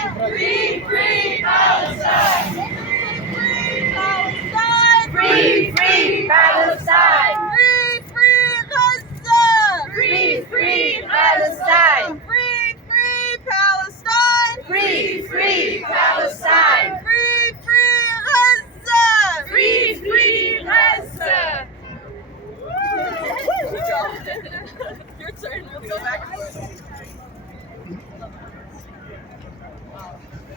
Free, free Palestine! Free, free Palestine! Free, free Gaza! Free, free Palestine! Free, free Palestine! Free, free Palestine! Free, free Gaza! Free, free Gaza! Your turn. We'll go back and forth.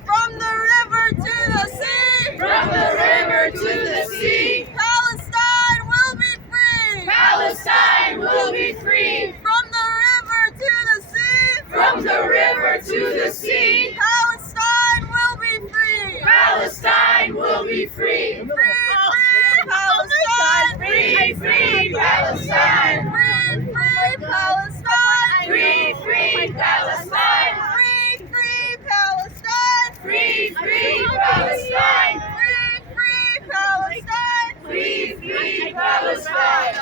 From the river to the sea! From the river to the sea! Palestine will be free! Palestine will be free! From the river to the sea! From the river to the sea! Palestine will be free! Palestine will be free! Free, free Palestine! Free, free Palestine! Free, free Palestine! Free, free Palestine! Free, free Palestine! Free, free Palestine! Free, free Palestine! Free, free Palestine!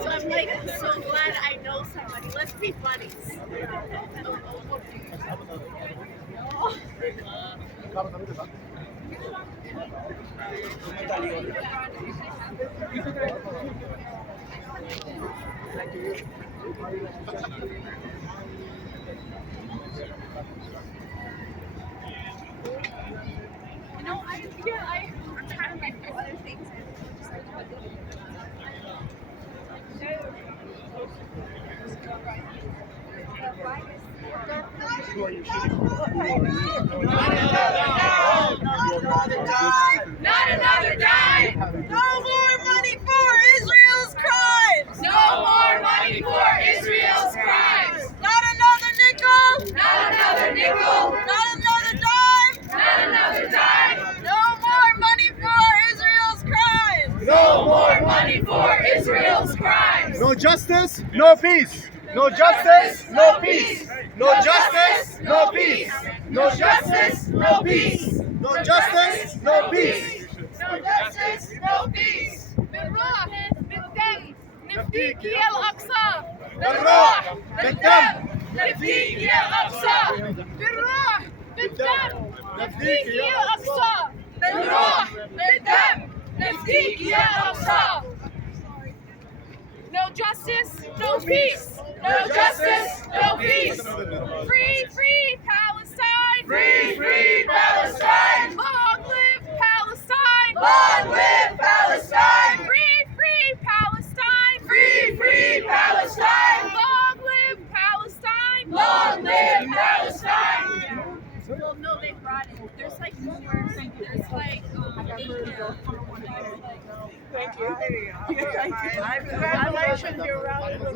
So I'm like, so glad I know somebody. Let's be buddies. You know, I'm trying to like do other things and just like Not another dime! no more money for Israel's crimes! No more money for Israel's crimes! Not another nickel! Not another nickel! Not another dime! Not another dime! No more money for Israel's crimes! No more money for Israel's crimes! No justice, no peace. No justice, no peace. No justice, no peace. No justice, no peace. No justice, no peace. No justice, no peace! بالروح بالدم نفديك يا الأقصى بالروح بالدم نفديك يا الأقصى! بالروح بالدم نفديك يا الأقصى بالروح بالدم نفديك يا الأقصى! No justice, no peace. No justice, no peace! Free, free Palestine. Free, free Palestine! Long live Palestine. Long live Palestine! Free, free Palestine. Free, free Palestine! Long live Palestine. Long live Palestine! Well, no, they brought it. There's like more. There's like Thank you. Congratulations, you're right. No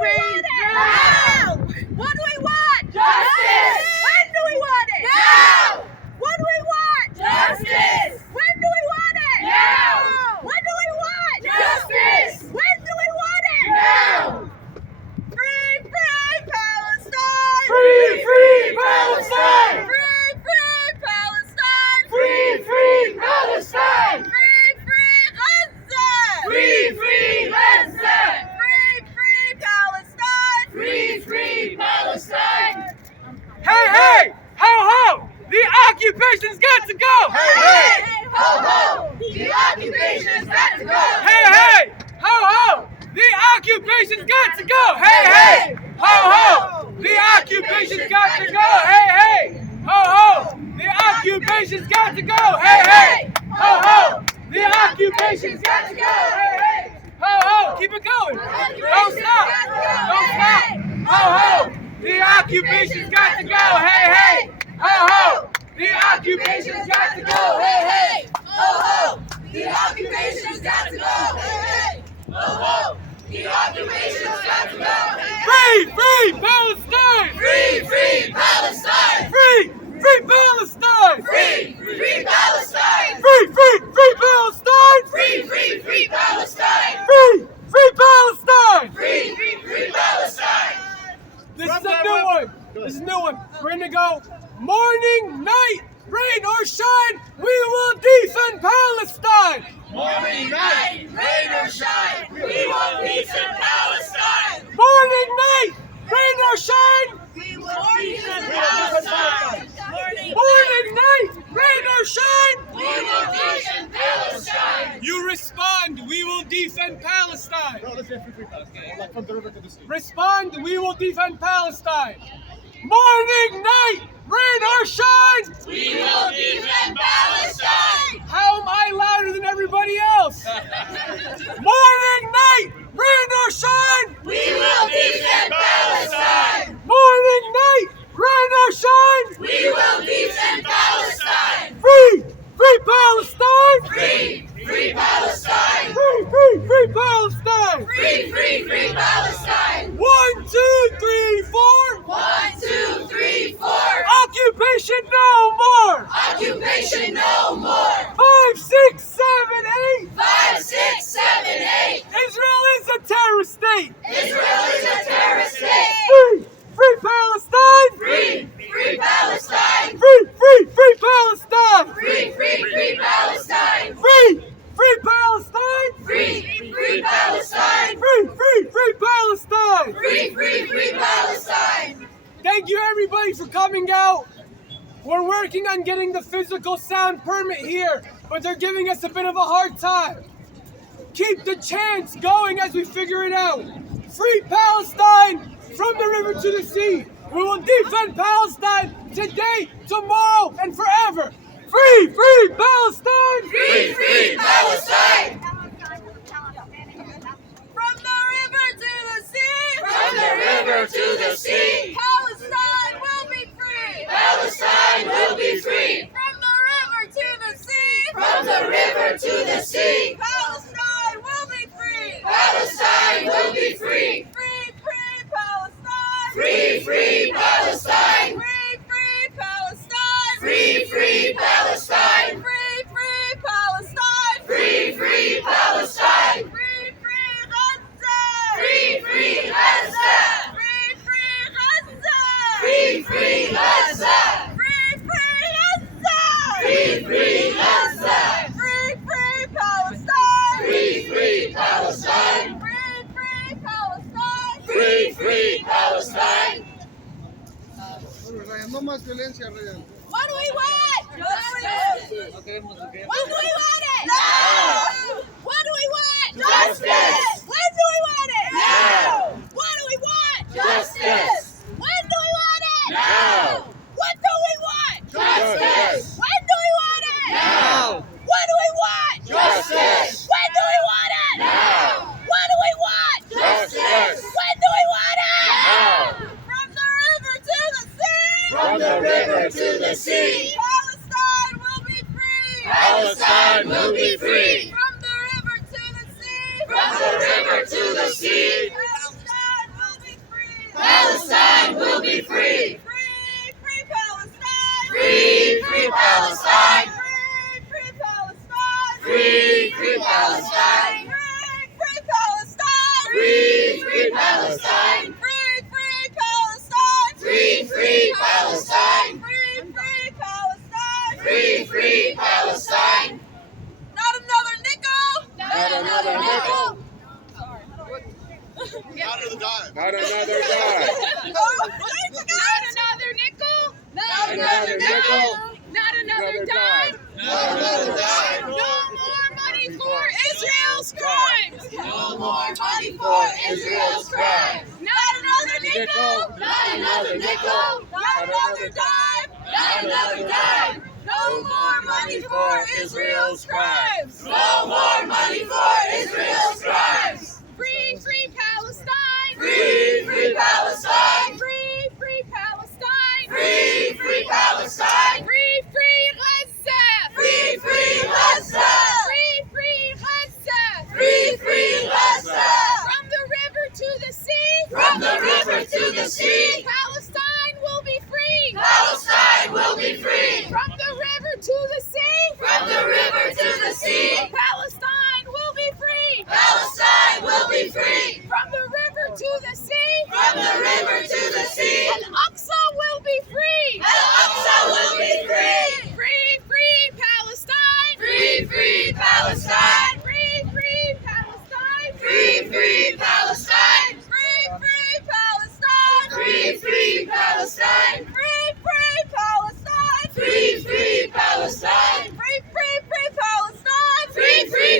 peace! Now! What do we want? Justice! When do we want it? Now! What do we want? Justice! When do we want it? Now! What do we want? Justice! When do we want it? Now! Free, free Palestine! Free, free Palestine! Free, free Palestine! Free, free Palestine! Free, free Gaza! Free, free Gaza! Free, free Palestine! Free, free Palestine! Hey, hey! Ho, ho! The occupation's got to go! Hey, hey! Ho, ho! The occupation's got to go! Hey, hey! Ho, ho! The occupation's got to go! Hey, hey! Ho, ho! The occupation's got to go! Hey, hey! Ho, ho! The occupation's got to go! Hey, hey! Ho, ho! The occupation's got to go! Hey, hey! Ho, ho! Keep it going! Don't stop! Don't stop! Ho, ho! The occupation's got to go! Hey, hey! Ho, ho! The occupation's got to go! Hey, hey! Ho, ho! The occupation's got to go! Hey, hey! Ho, ho! The occupation's got to go! Hey, hey! Free, free Palestine! Free, free Palestine! Free, free Palestine! Free, free Palestine! Free, free, free Palestine! Free, free, free Palestine! Free, free Palestine! Free, free Palestine! This is a new one. This is a new one. We're gonna go morning, night, rain or shine. We will defend Palestine. Morning, night, rain our shine. We will defend Palestine. You respond, we will defend Palestine. No, let's say free Palestine. Like from the river to the sea. Respond, we will defend Palestine. Morning, night, rain or shine. We will defend Palestine. How am I louder than everybody else? Morning, night, rain or shine. We will defend Palestine. Morning, night, rain or shine. We will defend Palestine. Free, free Palestine. Free, free Palestine. Free, free, free Palestine. Free, free, free Palestine. 1, 2, 3, 4. 1, 2, 3, 4. Occupation no more. Occupation no more. 5, 6, 7, 8. 5, 6, 7, 8. Israel is a terrorist state. Israel is a terrorist state. Free, free Palestine. Free, free Palestine. Free, free, free Palestine. Free, free, free Palestine. Free, free Palestine. Free, free Palestine. Free, free, free Palestine. Free, free, free Palestine. Thank you everybody for coming out. We're working on getting the physical sound permit here, but they're giving us a bit of a hard time. Keep the chants going as we figure it out. Free Palestine from the river to the sea. We will defend Palestine today, tomorrow, and forever. Free, free Palestine. Free, free Palestine. From the river to the sea. From the river to the sea. Palestine will be free. Palestine will be free. From the river to the sea. From the river to the sea. Palestine will be free. Palestine will be free. Free, free Palestine. Free, free Palestine. Free, free Palestine. Free, free Palestine. Free, free Palestine. Free, free Palestine. Free, free Gaza. Free, free Gaza. Free, free Gaza. Free, free Gaza. Free, free Gaza. Free, free Gaza. Free, free Palestine. Free, free Palestine. Free, free Palestine. Free, free Palestine. No más violencia, Ryan. What do we want? Justice. When do we want it? Now. What do we want? Justice. When do we want it? Now. What do we want? Justice. When do we want it? Now. What do we want? Justice. When do we want it? Now. What do we want? Justice. When do we want it? Now. What do we want? Justice. When do we want it? Now. From the river to the sea. From the river to the sea. Palestine will be free. Palestine will be free. From the river to the sea. From the river to the sea. Palestine will be free. Palestine will be free. Free, free Palestine. Free, free Palestine. Free, free Palestine. Free, free Palestine. Free, free Palestine. Free, free Palestine. Free, free Palestine. Free, free Palestine. Free, free Palestine. Free, free Palestine. Not another nickel. Not another nickel. Not another dime. Not another dime. Oh, thanks, guys. Not another nickel. Not another nickel. Not another dime. Not another dime. No more money for Israel's crimes. No more money for Israel's crimes. Not another nickel. Not another nickel. Not another dime. Not another dime. No more money for Israel's crimes. No more money for Israel's crimes. Free, free Palestine. Free, free Palestine. Free, free Palestine. Free, free Palestine. Free, free Gaza. Free, free Gaza. Free, free Gaza. Free, free Gaza. From the river to the sea. From the river to the sea. Palestine will be free. Palestine will be free. From the river to the sea. From the river to the sea. Palestine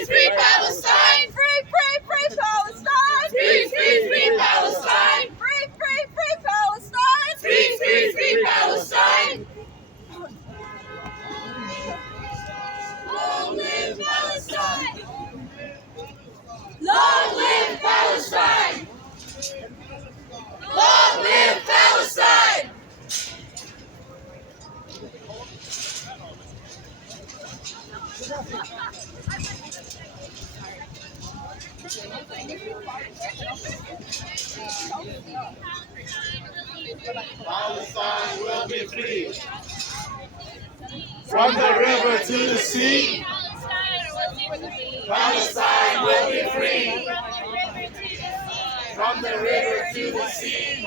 free, free Palestine! Free, free, free Palestine! Free, free, free Palestine! Free, free, free Palestine! Free, free, free Palestine! Long live Palestine! Long live Palestine! Long live Palestine! Palestine will be free. From the river to the sea. Palestine will be free. From the river to the sea.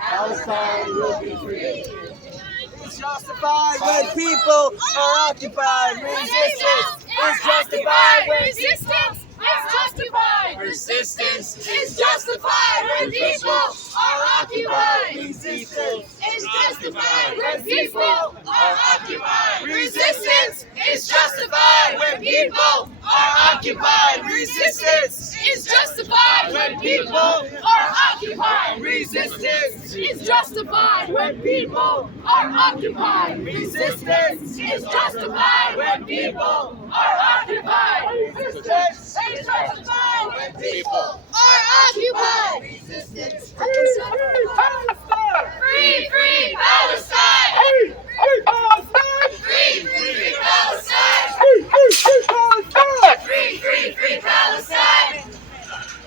Palestine will be free. It's justified when people are occupied. Resistance is justified when Resistance is justified. Resistance is justified when people are occupied. Resistance is justified when people are occupied. Resistance is justified when people are occupied. Resistance is justified when people are occupied. Resistance is justified when people are occupied. Resistance is justified when people are occupied. Resistance is justified when people are occupied. Resistance. Free, free Palestine! Free, free Palestine! Free, free, free Palestine! Free, free, free Palestine! Free, free, free Palestine!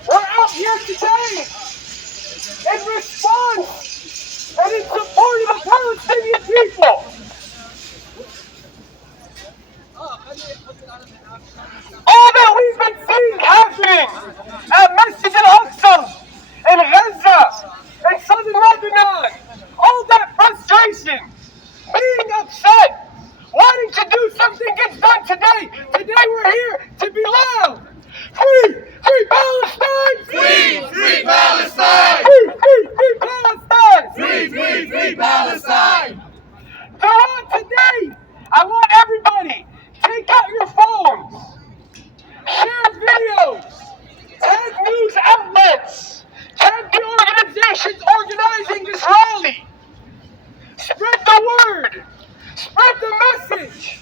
We're out here today in response and in support of the Palestinian people. All that we've been seeing happening at Masjid Al-Aqsa in Gaza and southern Lebanon, all that frustration, being upset, wanting to do something gets done today. Today we're here to be loud. Free, free Palestine! Free, free Palestine! Free, free, free Palestine! Free, free, free Palestine! So on today, I want everybody, take out your phones, share videos, tag news outlets, tag the organizations organizing this rally. Spread the word, spread the message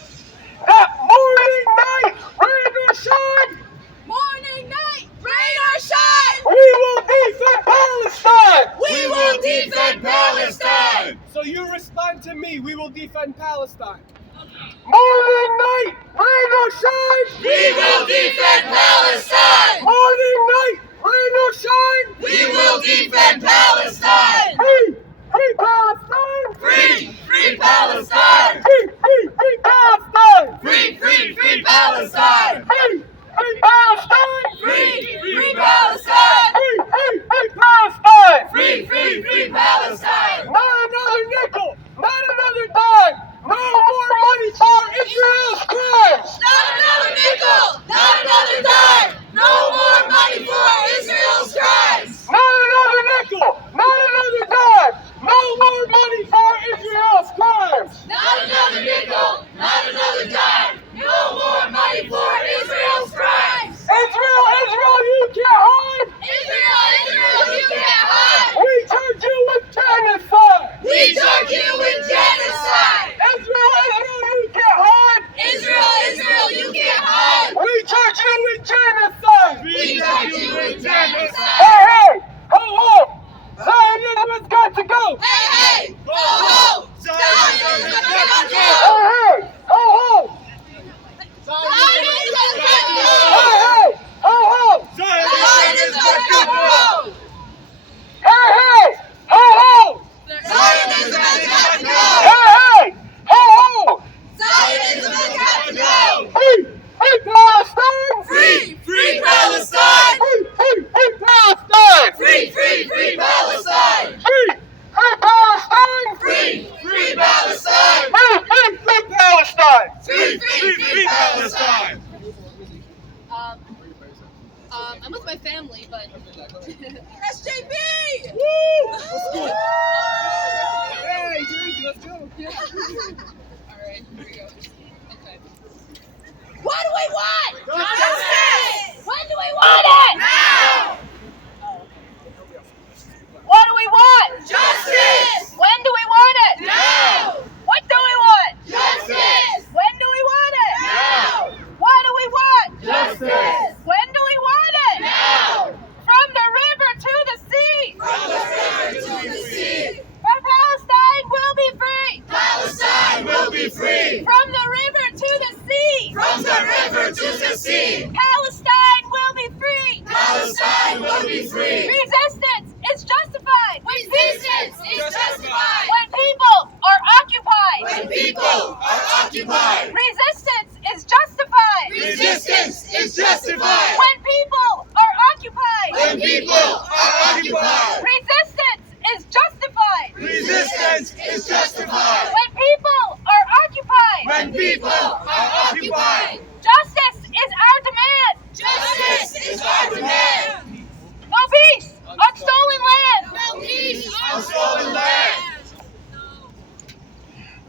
that morning, night, rain or shine, Morning, night, rain or shine! we will defend Palestine. We will defend Palestine! So you respond to me, we will defend Palestine. Morning, night, rain or shine, We will defend Palestine! morning, night, rain or shine, We will defend Palestine! free, free Palestine, Free, free Palestine! free, free, free Palestine, Free, free, free Palestine! free, free Palestine, Free, free Palestine! free, free, free Palestine, Free, free, free Palestine! not another nickel, not another dime, no more money for Israel's crimes, Not another nickel! Not another dime! No more money for Israel's crimes! not another nickel, not another dime, no more money for Israel's crimes. Not another nickel! Not another dime! No more money for Israel's crimes! Israel, Israel, you can't hide. Israel, Israel, you can't hide! We charge you with genocide. We charge you with genocide! Israel, Israel, you can't hide. Israel, Israel, you can't hide! We charge you with genocide. We charge you with genocide! Hey, hey, ho, ho. Zionism has got to go. Hey, hey! Ho, ho! Zionism has got to go! Hey, hey, ho, ho. Zionism has got to go! Hey, hey, ho, ho. Zionism has got to go! Hey, hey, ho, ho. Zionism has got to go! Hey, hey, ho, ho. Zionism has got to go! Free, free Palestine. Free, free Palestine! Free, free, free Palestine. Free, free, free Palestine! Free, free Palestine. Free, free Palestine! Free, free, free Palestine. Free, free, free Palestine! I'm with my family, but SJP! Hey, Teresa, let's go. all right, here we go. Okay. What do we want? Justice! When do we want it? Now! What do we want? Justice! When do we want it? Now! What do we want? Justice! When do we want it? Now! What do we want? Justice! When do we want it? Now! From the river to the sea. From the river to the sea. For Palestine will be free. Palestine will be free. From the river to the sea. From the river to the sea. Palestine will be free. Palestine will be free. Resistance is justified. Resistance is justified. When people are occupied. When people are occupied. Resistance is justified. Resistance is justified. When people are occupied. When people are occupied. Resistance is justified. Resistance is justified. When people are occupied. When people are occupied. Justice is our demand. Justice is our demand. No peace on stolen land. No peace on stolen land.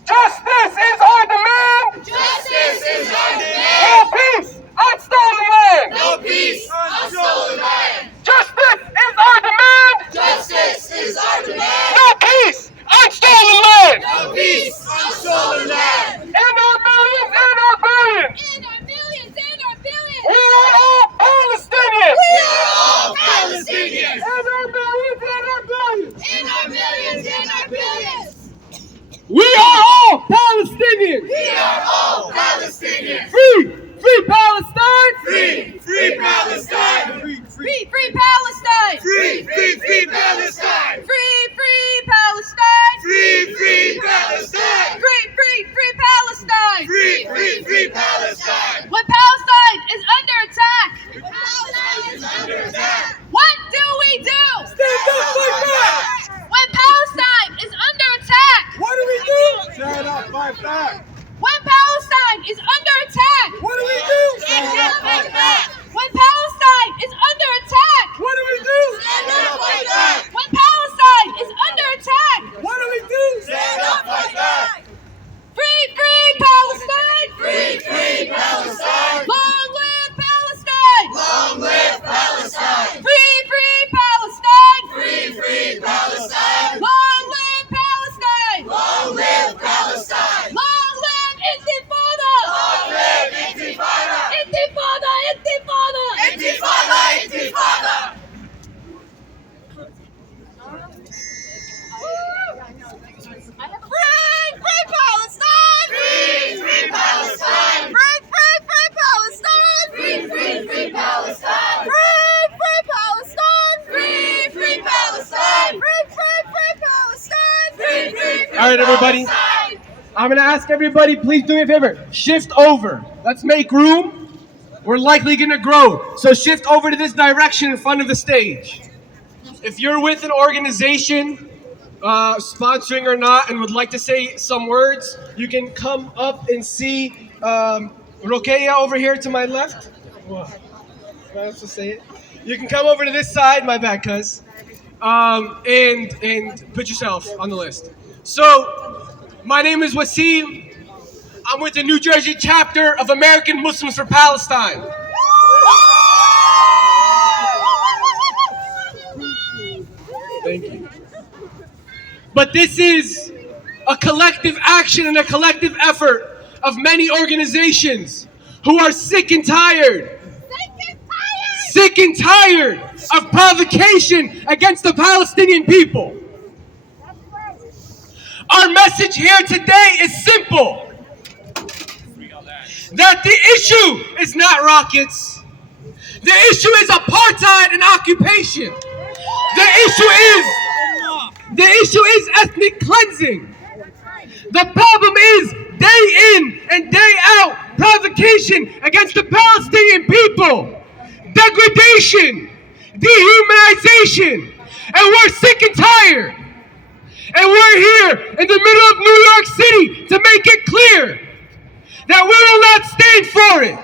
Justice is our demand. Justice is our No demand. peace on stolen land. No peace on stolen land. Justice is our demand. Justice is our demand. No peace on stolen land. No peace on stolen land. And our millions and our billions. And our millions and our billions. We are all Palestinians. We are all Palestinians. And our millions and our billions. And our millions and our billions. We are all Palestinians. We are all Palestinians. Free, free Palestine. Free, free Palestine. Free, free Palestine. Free, free, free Palestine. Free, free Palestine. Free, free Palestine. Free, free, free Palestine. Free, free, free Palestine. When Palestine is under attack. Palestine is under attack. What do we do? Stand up like that. When Palestine is under attack. What do we do? Stand up, fight back. When Palestine is under attack. What do we do? Stand up like that. When Palestine is under attack. What do we do? Stand up like that. When Palestine is under attack. What do we do? Stand up like that. Free, free Palestine. Free, free Palestine. Long live Palestine. Long live Palestine. Free, free Palestine. Free, free Palestine. Long live Palestine. Long live Palestine. Long live Intifada. Long live Intifada. Intifada, Intifada. Intifada, Intifada. Free, free Palestine. Free, free Palestine. Free, free, free Palestine. Free, free, free Palestine. Free, free Palestine. Free, free Palestine. Free, free, free Palestine. Free, free, free All right, everybody. Palestine. I'm gonna ask everybody, please do me a favor. Shift over. Let's make room. We're likely gonna grow. So shift over to this direction in front of the stage. If you're with an organization, sponsoring or not, and would like to say some words, you can come up and see Rokeya over here to my left. Whoa. Am I supposed to say it? You can come over to this side, my bad, cuz. And put yourself on the list. So, my name is Wasim. I'm with the New Jersey chapter of American Muslims for Palestine. Thank you. But this is a collective action and a collective effort of many organizations who are sick and tired of provocation against the Palestinian people. Our message here today is simple. That the issue is not rockets. The issue is apartheid and occupation. The issue is ethnic cleansing. The problem is day in and day out provocation against the Palestinian people. Degradation, dehumanization, and we're sick and tired. And we're here in the middle of New York City to make it clear that we will not stand for it.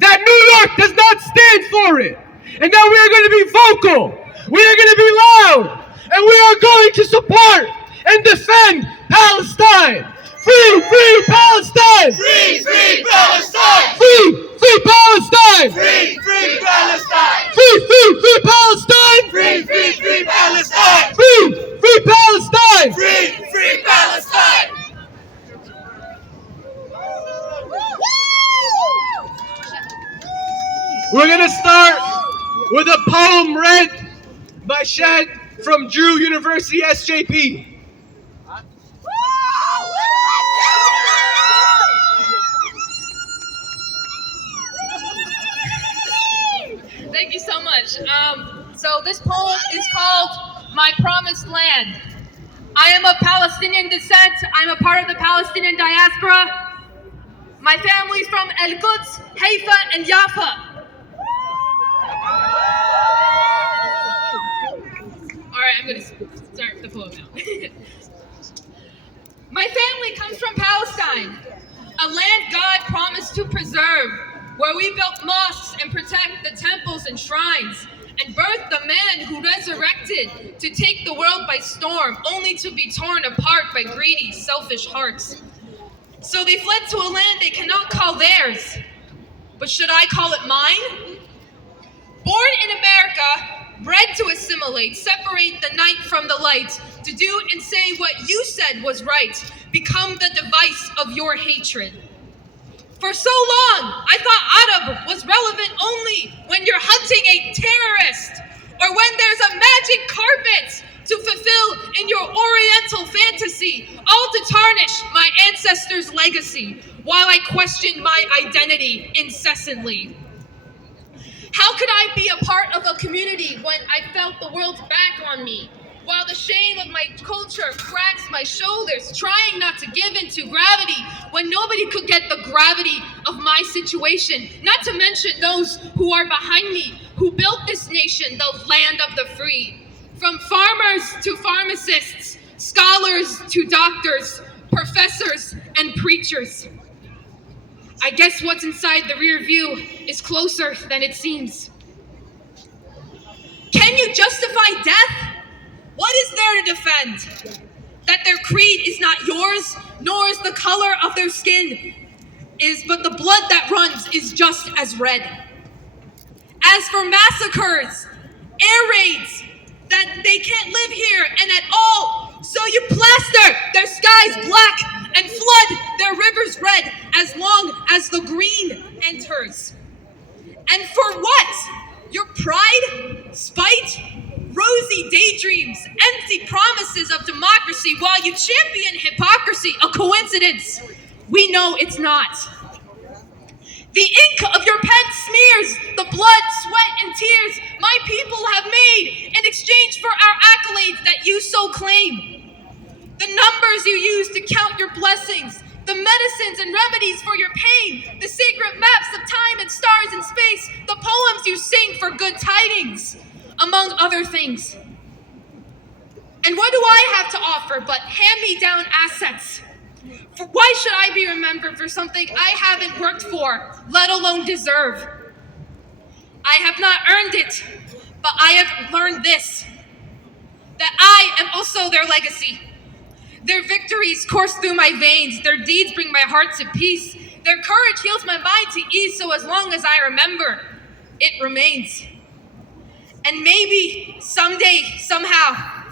That New York does not stand for it. And that we are going to be vocal. We are going to be loud. And we are going to support and defend Palestine. Free, free Palestine! Free, free Palestine! Free, free Palestine! Free, free Palestine! Free, free, free Palestine! Free, free, free Palestine! Free, free Palestine! Free, free Palestine! We're gonna start with a poem read by Shed from Drew University SJP. Thank you so much. So this poem is called My Promised Land. I am of Palestinian descent. I'm a part of the Palestinian diaspora. My family's from Al-Quds, Haifa, and Jaffa. All right, I'm going to start the poem now. My family comes from Palestine, a land God promised to preserve, where we built mosques and protect the temples and shrines, and birthed the man who resurrected to take the world by storm, only to be torn apart by greedy, selfish hearts. So they fled to a land they cannot call theirs, but should I call it mine? Born in America, bred to assimilate, separate the night from the light, to do and say what you said was right, become the device of your hatred. For so long, I thought Arab was relevant only when you're hunting a terrorist, or when there's a magic carpet to fulfill in your oriental fantasy, all to tarnish my ancestors' legacy, while I questioned my identity incessantly. How could I be a part of a community when I felt the world's back on me, while the shame of my culture cracks my shoulders, trying not to give in to gravity when nobody could get the gravity of my situation, not to mention those who are behind me, who built this nation, the land of the free. From farmers to pharmacists, scholars to doctors, professors and preachers. I guess what's inside the rear view is closer than it seems. Can you justify death? What is there to defend? That their creed is not yours, nor is the color of their skin, but the blood that runs is just as red. As for massacres, air raids, that they can't live here and at all, so you plaster their skies black and flood their rivers red as long as the green enters. And for what? Your pride, spite, rosy daydreams, empty promises of democracy while you champion hypocrisy, a coincidence? We know it's not. The ink of your pen smears the blood, sweat, and tears my people have made in exchange for our accolades that you so claim. The numbers you use to count your blessings, the medicines and remedies for your pain, the sacred maps of time and stars and space, the poems you sing for good tidings, among other things. And what do I have to offer but hand-me-down assets? Why should I be remembered for something I haven't worked for, let alone deserve? I have not earned it, but I have learned this, that I am also their legacy. Their victories course through my veins, their deeds bring my heart to peace, their courage heals my mind to ease, so as long as I remember, it remains. And maybe, someday, somehow,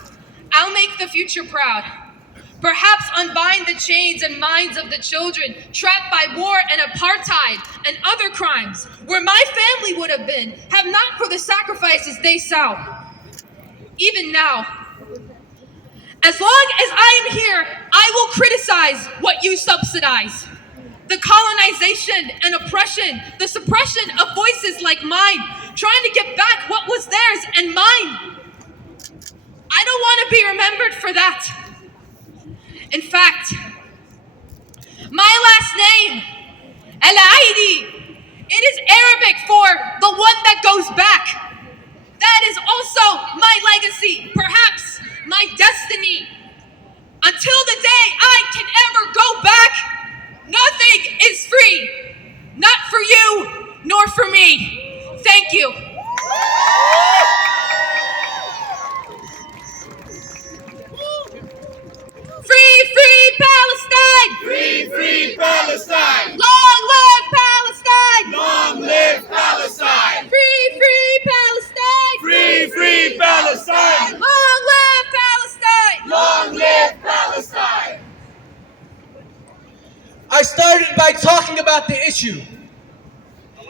I'll make the future proud. Perhaps unbind the chains and minds of the children trapped by war and apartheid and other crimes, where my family would have been, have not for the sacrifices they saw. Even now, as long as I am here, I will criticize what you subsidize. The colonization and oppression, the suppression of voices like mine, trying to get back what was theirs and mine. I don't want to be remembered for that. In fact, my last name, Al-Aidi, it is Arabic for the one that goes back. That is also my legacy, perhaps my destiny. Until the day I can ever go back, nothing is free. Not for you, nor for me. Thank you. Free, free Palestine! about the issue.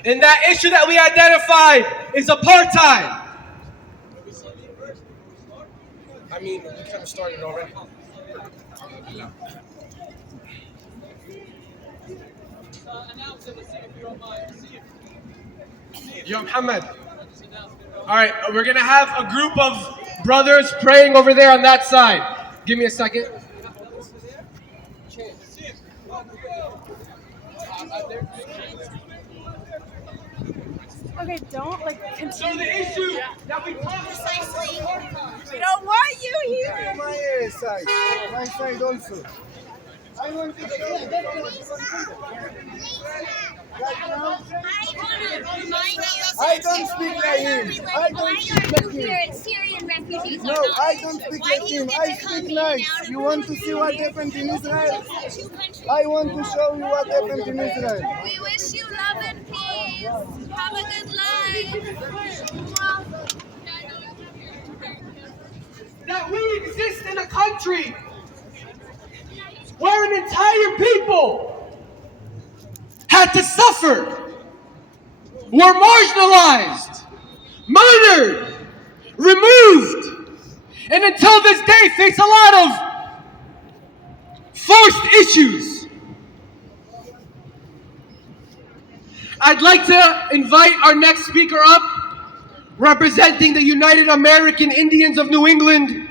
And that issue that we identified is apartheid. I mean, we kind of started already. Yo, Muhammad. All right, we're going to have a group of brothers praying over there on that side. Give me a second. Okay, don't continue. So the issue that we Precisely. We don't want you here. My side. My side also. I want to show you I don't speak like him. I don't speak like him. Syrian refugees No, I don't speak like him. I speak nice. You want to see what happened in Israel? I want to show you what happened in Israel. We wish you love and peace. Have a good life. that we exist in a country where an entire people had to suffer, were marginalized, murdered, removed, and until this day face a lot of forced issues. I'd like to invite our next speaker up, representing the United American Indians of New England,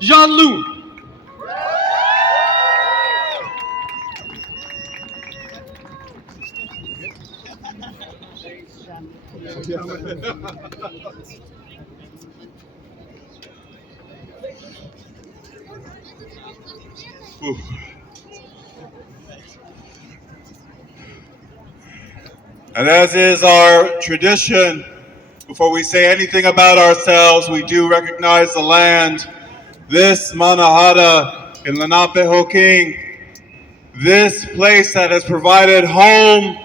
Jean Lou. And as is our tradition, before we say anything about ourselves, we do recognize the land. This Manahata in Lenape-Hoking, this place that has provided home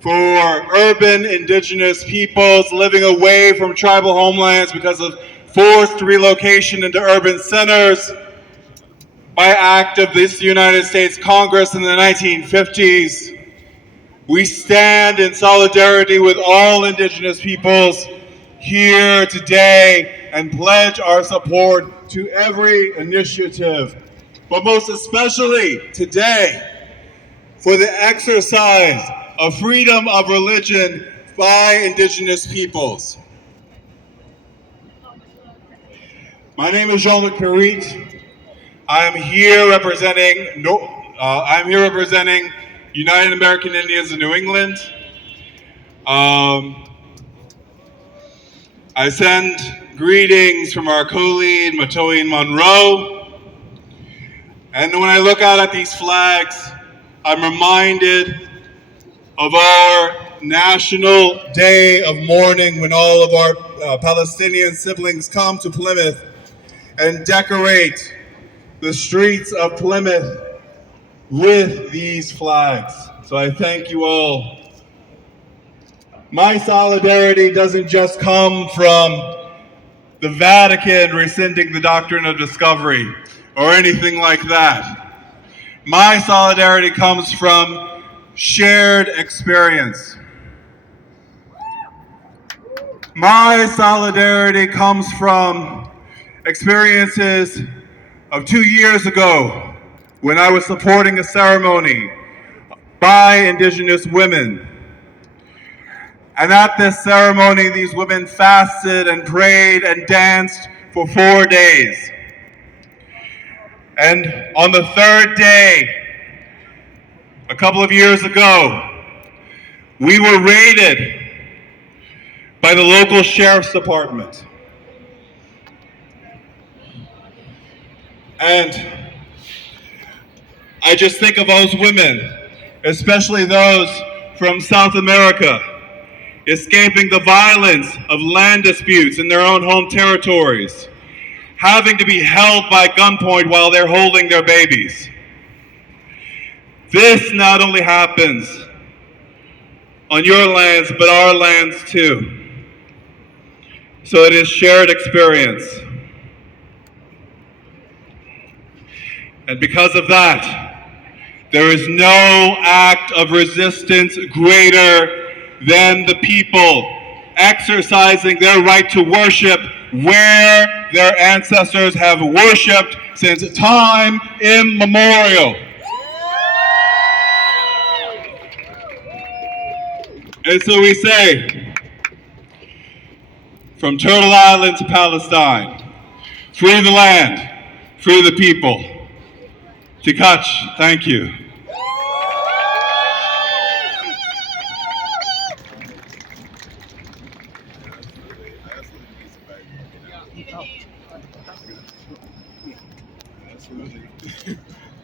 for urban indigenous peoples living away from tribal homelands because of forced relocation into urban centers by act of this United States Congress in the 1950s. We stand in solidarity with all indigenous peoples here today and pledge our support to every initiative, but most especially today for the exercise of freedom of religion by indigenous peoples. My name is Jean-Luc Perit. I'm here representing United American Indians of New England. I send greetings from our co-lead, Matoyin Monroe. And when I look out at these flags, I'm reminded of our national day of mourning when all of our Palestinian siblings come to Plymouth and decorate the streets of Plymouth with these flags. So I thank you all. My solidarity doesn't just come from the Vatican rescinding the doctrine of discovery or anything like that. My solidarity comes from shared experience. My solidarity comes from experiences of 2 years ago when I was supporting a ceremony by indigenous women. And at this ceremony, these women fasted and prayed and danced for 4 days. And on the third day, a couple of years ago, we were raided by the local sheriff's department. And I just think of those women, especially those from South America, escaping the violence of land disputes in their own home territories, having to be held by gunpoint while they're holding their babies. This not only happens on your lands, but our lands too. So it is shared experience. And because of that, There is no act of resistance greater than the people exercising their right to worship where their ancestors have worshiped since time immemorial. And so we say, from Turtle Island to Palestine, free the land, free the people. Tikach, thank you.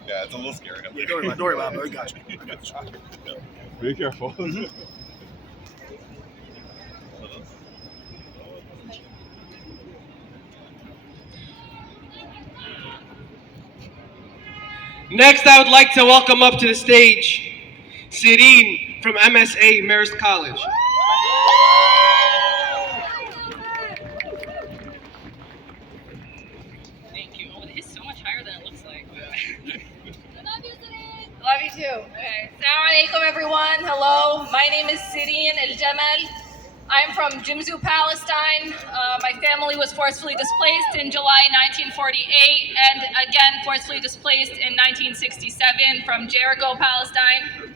Yeah, it's a little scary. Yeah, don't worry about it, I got you. Be careful. Next, I would like to welcome up to the stage Sireen from MSA Marist College. Thank you. Oh, it is so much higher than it looks like. Love you too. Okay. Assalamu alaikum, everyone. Hello. My name is Sireen El Jamal. I'm from Jimzu, Palestine. My family was forcefully displaced in July 1948 and again forcefully displaced in 1967 from Jericho, Palestine.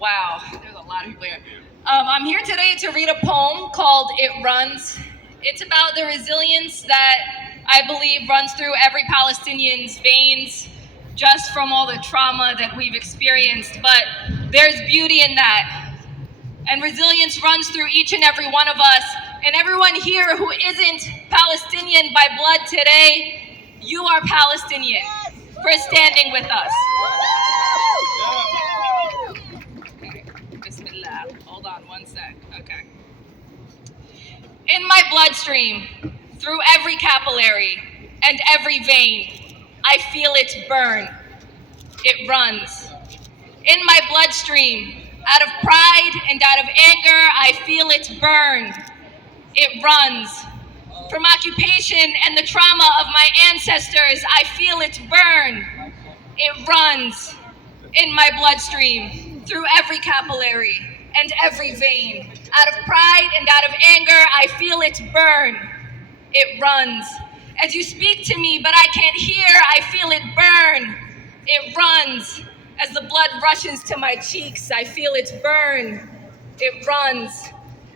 Wow, there's a lot of people here. I'm here today to read a poem called It Runs. It's about the resilience that I believe runs through every Palestinian's veins just from all the trauma that we've experienced, but there's beauty in that. And resilience runs through each and every one of us. And everyone here who isn't Palestinian by blood today, you are Palestinian for standing with us. Okay, Bismillah. Hold on one sec. Okay. In my bloodstream, through every capillary and every vein, I feel it burn. It runs. In my bloodstream, out of pride and out of anger, I feel it burn. It runs. From occupation and the trauma of my ancestors, I feel it burn. It runs in my bloodstream, through every capillary and every vein. Out of pride and out of anger, I feel it burn. It runs. As you speak to me, but I can't hear, I feel it burn. It runs. As the blood rushes to my cheeks, I feel it burn. It runs.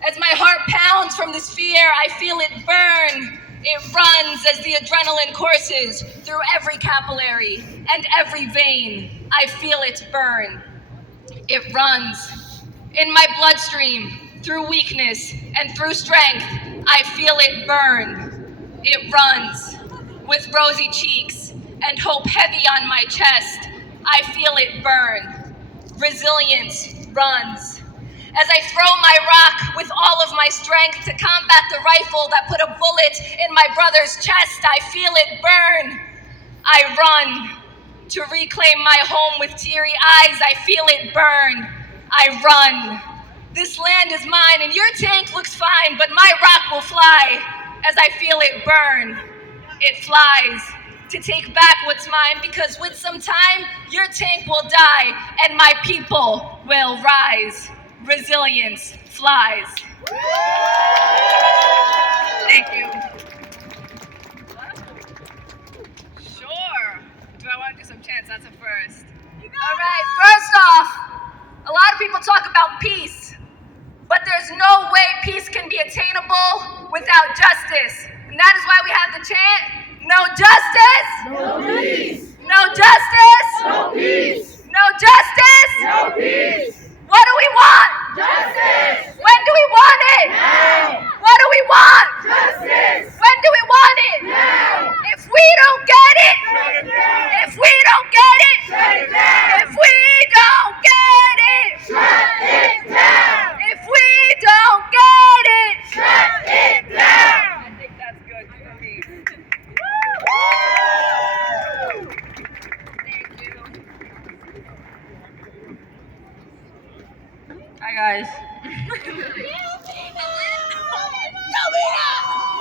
As my heart pounds from this fear, I feel it burn. It runs as the adrenaline courses through every capillary and every vein. I feel it burn. It runs. In my bloodstream, through weakness and through strength, I feel it burn. It runs. With rosy cheeks and hope heavy on my chest, I feel it burn. Resilience runs. As I throw my rock with all of my strength to combat the rifle that put a bullet in my brother's chest, I feel it burn. I run. To reclaim my home with teary eyes, I feel it burn. I run. This land is mine and your tank looks fine, but my rock will fly as I feel it burn. It flies. To take back what's mine, because with some time, your tank will die and my people will rise. Resilience flies. Thank you. Sure. Do I want to do some chants? That's a first. All right, first off, a lot of people talk about peace, but there's no way peace can be attainable without justice. And that is why we have the chant, no justice, No peace! no justice, No peace! no justice. No peace! What do we want? Justice! When do we want it? Now! What do we want? Justice! When do we want it? Now! If we don't get it, Shut it down! if we don't get it, Shut it down! if we don't get it, Shut it down! if we don't get it, Shut it down! I think that's good for me. Thank you. Hi guys.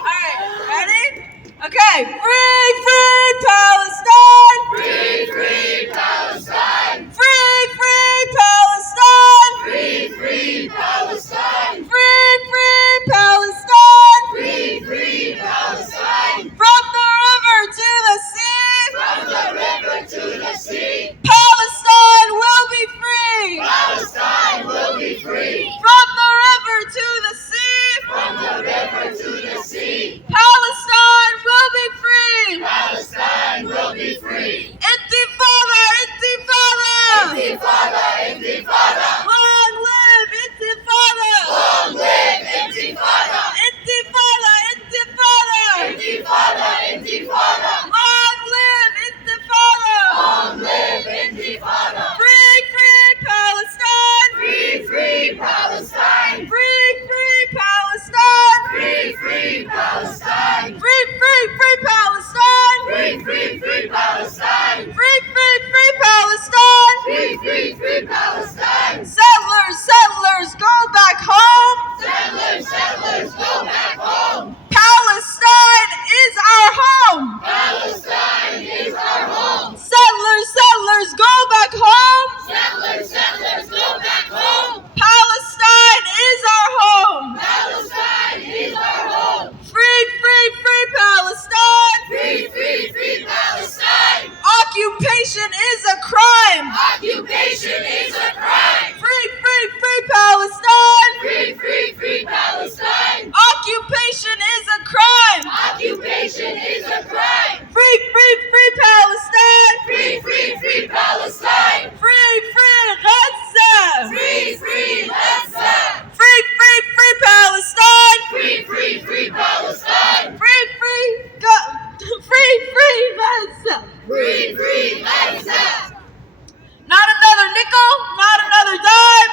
Alright, ready? Okay. Free, free Palestine! Free, free Palestine! occupation is a crime. Free, free, free Palestine! Free, free, free Palestine. Free, free Gaza! Free, free Gaza. Free, free, free Palestine! Free, free, free Palestine. Free, free Gaza! Free, free Gaza. Not another nickel, not another dime.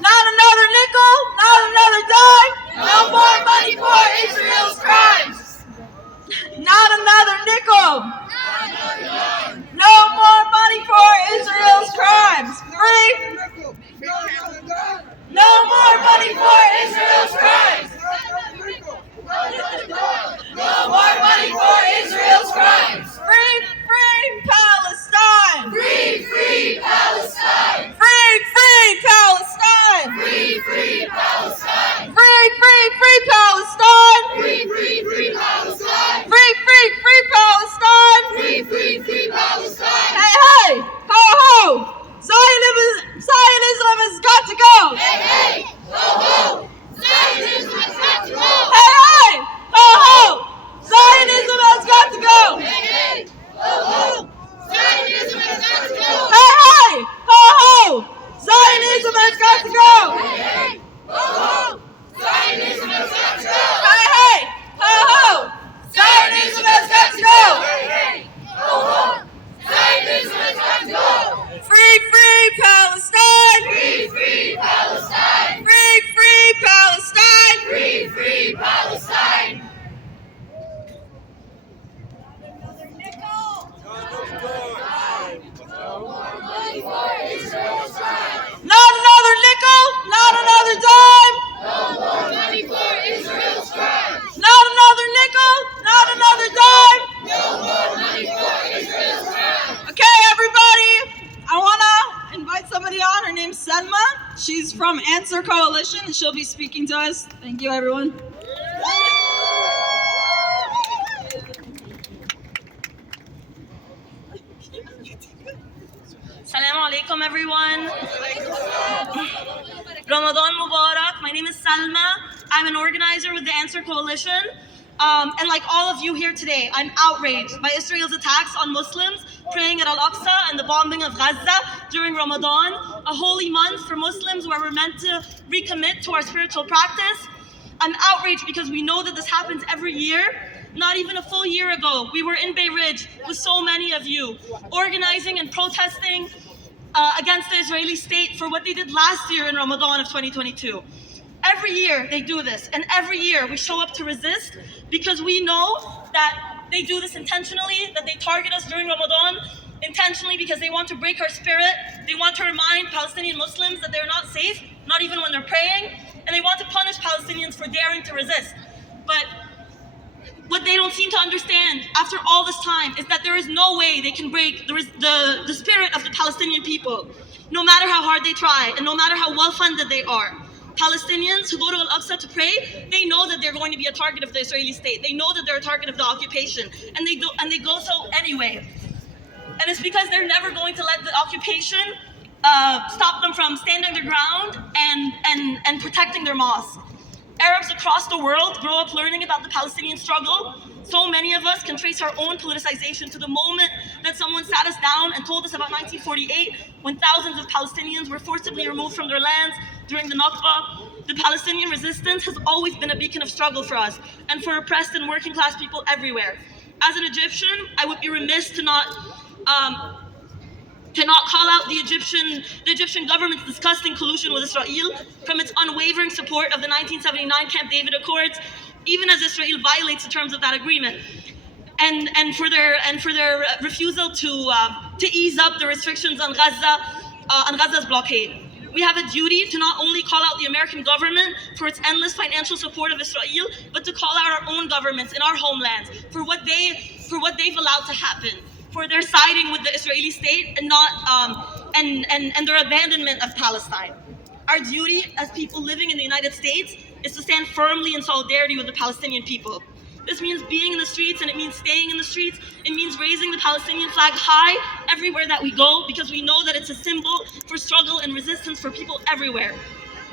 Not another nickel, not another dime. No more money for Israel's crimes. Not another nickel. No more money for Israel's crimes. Free. No more money for Israel's crimes. No more money for Israel's crimes. Free, free Palestine. Free, free Palestine. Free, free Palestine. Free, free Palestine. Free, free, free Palestine. Free, free, free Palestine. Free, free, free Palestine. Free, free, free Palestine. Hey, hey, ho, ho. Zionism has got to go. Hey, hey, ho, ho. Zionism has got to go. Hey, hey, ho, ho. Zionism has got to go. Hey, hey, ho, ho. Zionism has got to go. Hey, hey, ho, ho. Zionism has got to go. Hey, hey, ho, ho. Zionism has got to go. Hey, hey, ho, ho. Zionism has got to go. Hey, hey, ho, ho. Zionism has got to go. Free, free Palestine. Free, free Palestine. Free, free Palestine. Free, free Palestine. Money for Israel's crimes. Not another nickel, not another dime. No more money for Israel's crimes. Not another nickel, not another dime. No more money for Israel's crimes. Okay, everybody, I want to invite somebody on. Her name's Selma. She's from Answer Coalition, and she'll be speaking to us. Thank you, everyone. Assalamu alaikum, everyone. Ramadan Mubarak. My name is Salma. I'm an organizer with the Answer Coalition. And like all of you here today, I'm outraged by Israel's attacks on Muslims praying at Al-Aqsa and the bombing of Gaza during Ramadan, a holy month for Muslims where we're meant to recommit to our spiritual practice. I'm outraged because we know that this happens every year. Not even a full year ago, we were in Bay Ridge with so many of you, organizing and protesting against the Israeli state for what they did last year in Ramadan of 2022. Every year they do this, and every year we show up to resist because we know that they do this intentionally, that they target us during Ramadan intentionally because they want to break our spirit. They want to remind Palestinian Muslims that they're not safe, not even when they're praying, and they want to punish Palestinians for daring to resist. But what they don't seem to understand after all this time is that there is no way they can break the spirit of the Palestinian people, no matter how hard they try and no matter how well-funded they are. Palestinians who go to Al-Aqsa to pray, they know that they're going to be a target of the Israeli state. They know that they're a target of the occupation, and they go so anyway. And it's because they're never going to let the occupation stop them from standing their ground and protecting their mosque. Arabs across the world grow up learning about the Palestinian struggle. So many of us can trace our own politicization to the moment that someone sat us down and told us about 1948, when thousands of Palestinians were forcibly removed from their lands during the Nakba. The Palestinian resistance has always been a beacon of struggle for us and for oppressed and working class people everywhere. As an Egyptian, I would be remiss to not call out the Egyptian government's disgusting collusion with Israel, from its unwavering support of the 1979 Camp David Accords, even as Israel violates the terms of that agreement, and for their refusal to ease up the restrictions on Gaza's blockade. We have a duty to not only call out the American government for its endless financial support of Israel, but to call out our own governments in our homelands for what they've allowed to happen, for their siding with the Israeli state and not and their abandonment of Palestine. Our duty as people living in the United States is to stand firmly in solidarity with the Palestinian people. This means being in the streets, and it means staying in the streets. It means raising the Palestinian flag high everywhere that we go, because we know that it's a symbol for struggle and resistance for people everywhere.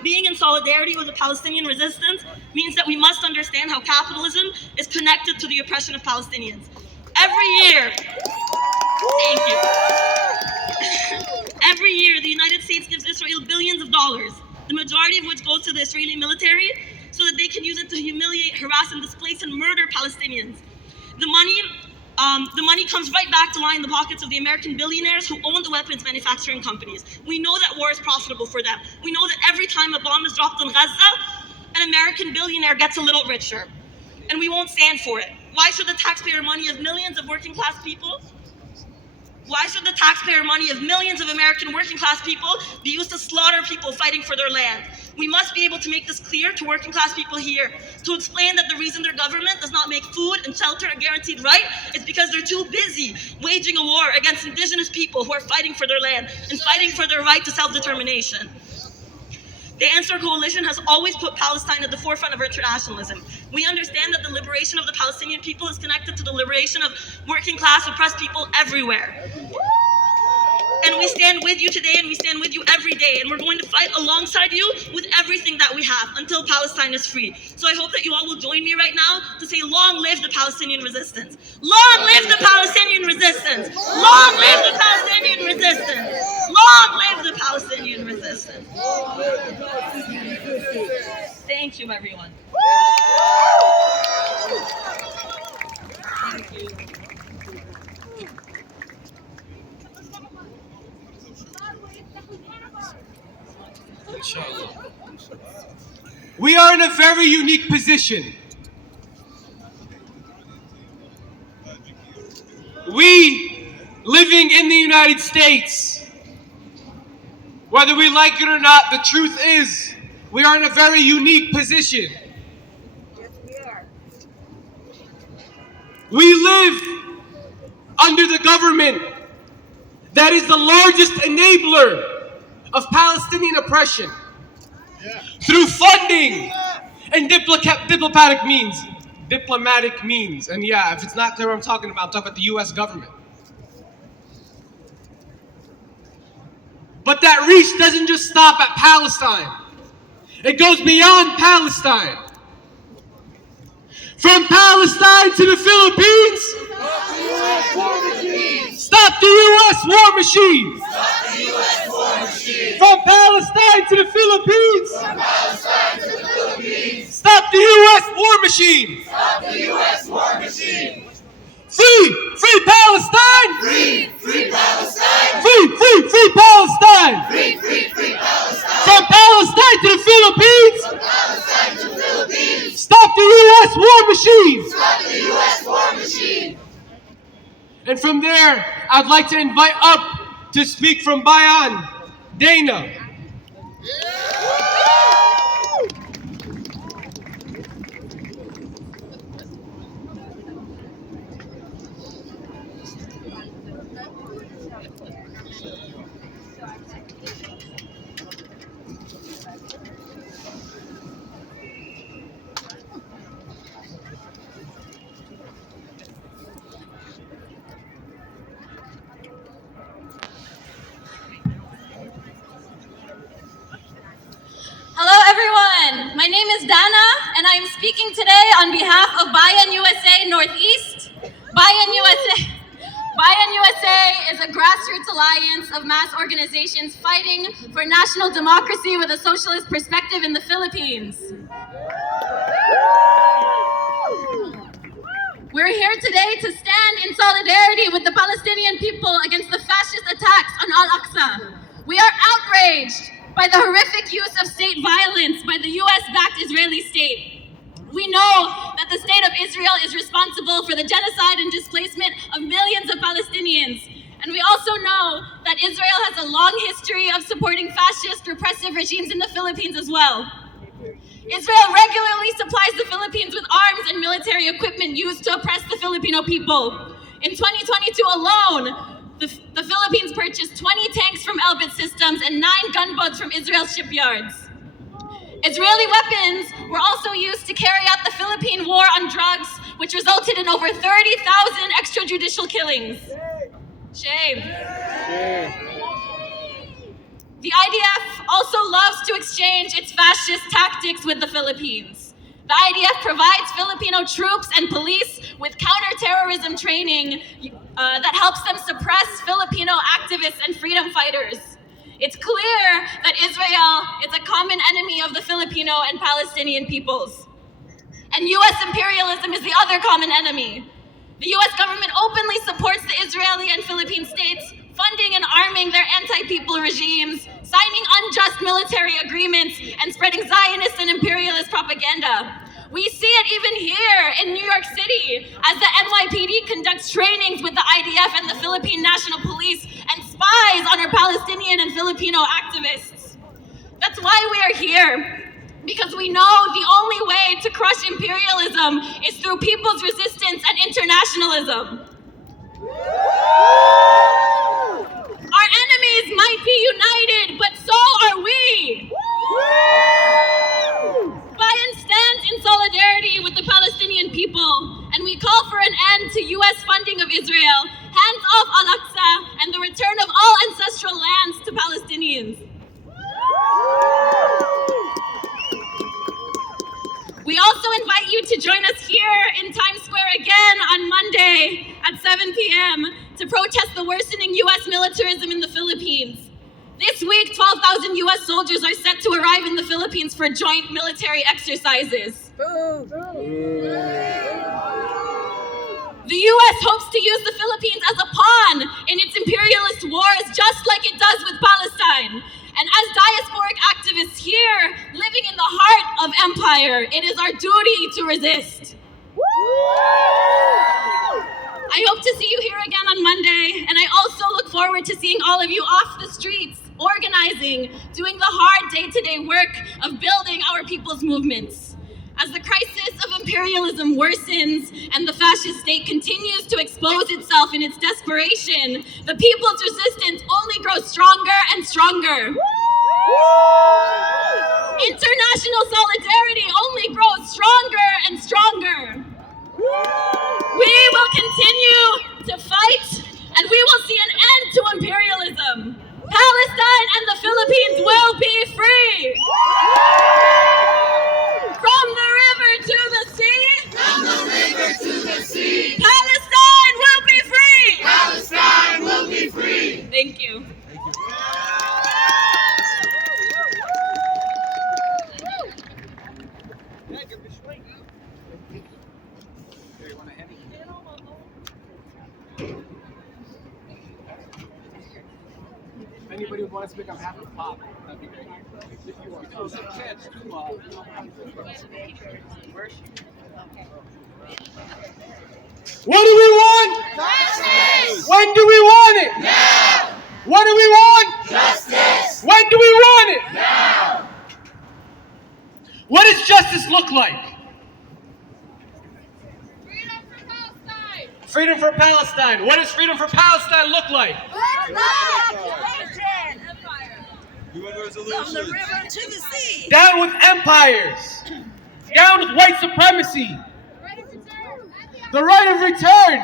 being in solidarity with the Palestinian resistance means that we must understand how capitalism is connected to the oppression of Palestinians. Every year, thank you. Every year, the United States gives Israel billions of dollars, the majority of which goes to the Israeli military, so that they can use it to humiliate, harass, and displace and murder Palestinians. The money comes right back to line the pockets of the American billionaires who own the weapons manufacturing companies. We know that war is profitable for them. We know that every time a bomb is dropped on Gaza, an American billionaire gets a little richer. And we won't stand for it. Why should the taxpayer money of millions of working class people Why should the taxpayer money of millions of American working class people be used to slaughter people fighting for their land? We must be able to make this clear to working class people here, to explain that the reason their government does not make food and shelter a guaranteed right is because they're too busy waging a war against indigenous people who are fighting for their land and fighting for their right to self-determination. The Answer Coalition has always put Palestine at the forefront of our internationalism. We understand that the liberation of the Palestinian people is connected to the liberation of working class oppressed people everywhere. And we stand with you today, and we stand with you every day, and we're going to fight alongside you with everything that we have until Palestine is free. So I hope that you all will join me right now to say, long live the Palestinian resistance. Long live the Palestinian resistance. Long live the Palestinian resistance. Long live the Palestinian resistance. Thank you, everyone. Thank you. We are in a very unique position. We, living in the United States, whether we like it or not, the truth is, we are in a very unique position. Yes, we are. We live under the government that is the largest enabler of Palestinian oppression through funding and diplomatic means. And yeah, if it's not clear what I'm talking about the US government. But that reach doesn't just stop at Palestine. It goes beyond Palestine. From Palestine to the Philippines, stop the US war machine. Stop the U.S. war machine. From Palestine to the Philippines, From Palestine to the Philippines. stop the US war machine. Stop the U.S. war machine. Free Palestine. Free Palestine. Free Palestine. Free Palestine. From Palestine to the Philippines, From Palestine to the Philippines. stop the US war machine. Stop the U.S. war machine. And from there, I'd like to invite up to speak from Bayan, Dana. Hello everyone, my name is Dana and I am speaking today on behalf of Bayan USA Northeast. Bayan USA is a grassroots alliance of mass organizations fighting for national democracy with a socialist perspective in the Philippines. We're here today to stand in solidarity with the Palestinian people against the fascist attacks on Al-Aqsa. We are outraged by the horrific use of state violence by the US-backed Israeli state. We know that the state of Israel is responsible for the genocide and displacement of millions of Palestinians. And we also know that Israel has a long history of supporting fascist, repressive regimes in the Philippines as well. Israel regularly supplies the Philippines with arms and military equipment used to oppress the Filipino people. In 2022 alone, the Philippines purchased 20 tanks from Elbit Systems and 9 gunboats from Israel's shipyards. Israeli weapons were also used to carry out the Philippine war on drugs, which resulted in over 30,000 extrajudicial killings. Shame. The IDF also loves to exchange its fascist tactics with the Philippines. The IDF provides Filipino troops and police with counterterrorism training that helps them suppress Filipino activists and freedom fighters. It's clear that Israel is a common enemy of the Filipino and Palestinian peoples. And US imperialism is the other common enemy. The US government openly supports the Israeli and Philippine states, funding and arming their anti-people regimes, signing unjust military agreements, and spreading Zionist and imperialist propaganda. We see it even here in New York City as the NYPD conducts trainings with the IDF and the Philippine National Police and spies on our Palestinian and Filipino activists. That's why we are here. Because we know the only way to crush imperialism is through people's resistance and internationalism. Our enemies might be united, but so are we. Biden stands in solidarity with the Palestinian people, and we call for an end to US funding of Israel, hands off Al-Aqsa, and the return of all ancestral lands to Palestinians. We also invite you to join us here in Times Square again on Monday at 7 p.m. to protest the worsening U.S. militarism in the Philippines. This week, 12,000 U.S. soldiers are set to arrive in the Philippines for joint military exercises. The U.S. hopes to use the Philippines as a pawn in its imperialist wars, just like it does with Palestine. And as diasporic activists here, living in the heart of empire, it is our duty to resist. I hope to see you here again on Monday, and I also look forward to seeing all of you off the streets, organizing, doing the hard day-to-day work of building our people's movements. As the crisis of imperialism worsens and the fascist state continues to expose itself in its desperation, the people's resistance only grows stronger and stronger. International solidarity only grows stronger and stronger. We will continue to fight, and we will see an end to imperialism. Palestine and the Philippines will be free. From the river to the sea. From the river to the sea. Palestine will be free. Palestine will be free. Thank you. Anybody who wants to speak on behalf of Pop, that'd be great. If you want. So, chance to, What do we want? Justice. When do we want it? Now. What do we want? Justice. When do we want it? Now. What does justice look like? Freedom for Palestine. What does freedom for Palestine look like? From the river to the sea. Down with empires. Down with white supremacy. The right of return.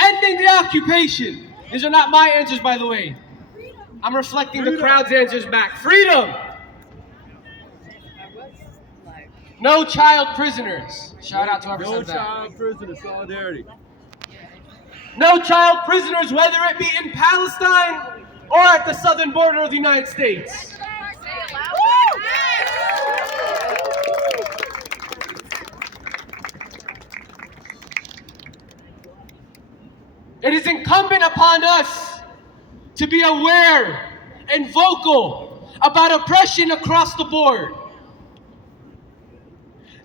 Ending the occupation. These are not my answers, by the way. I'm reflecting the crowd's answers back. Freedom. No child prisoners. Shout out to whoever said that. No child prisoners, solidarity. No child prisoners, whether it be in Palestine or at the southern border of the United States. It is incumbent upon us to be aware and vocal about oppression across the board.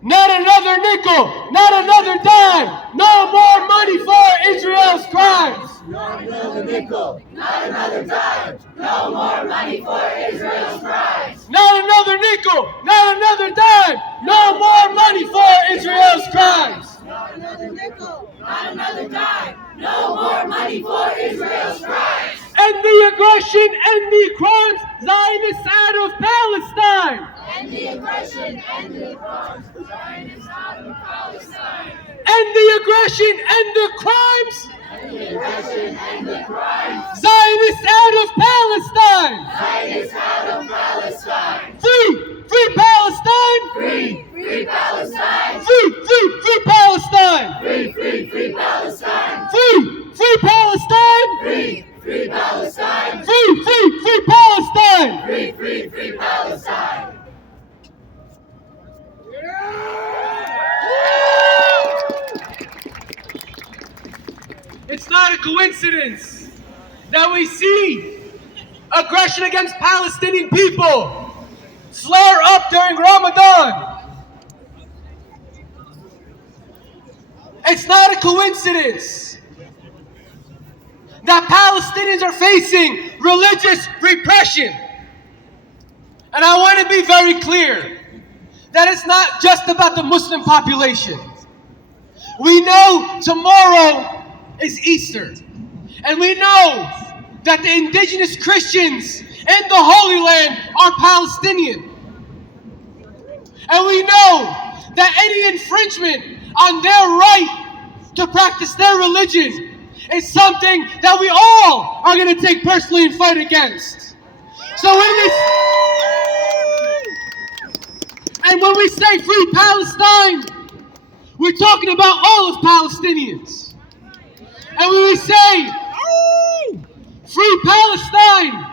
Not another nickel, not another dime, no more money for Israel's crimes. Not another nickel, not another dime, no more money for Israel's crimes. Not another nickel, not another dime, no more money for Israel's crimes. Not another nickel, not another dime, no more money for Israel's crimes. End the aggression, end the crimes, Zionists out of Palestine. End the aggression, end the crimes, Zionists out of Palestine. end the aggression and the crimes. Zionists out of Palestine. Free Palestine. Free Palestine. Free Palestine. Free Palestine. Free Palestine. Free Palestine. It's not a coincidence that we see aggression against Palestinian people flare up during Ramadan. It's not a coincidence that Palestinians are facing religious repression. And I want to be very clear that it's not just about the Muslim population. We know tomorrow is Easter. And we know that the indigenous Christians in the Holy Land are Palestinian. And we know that any infringement on their right to practice their religion is something that we all are going to take personally and fight against. So when we say free Palestine, we're talking about all of Palestinians. And when we say free Palestine,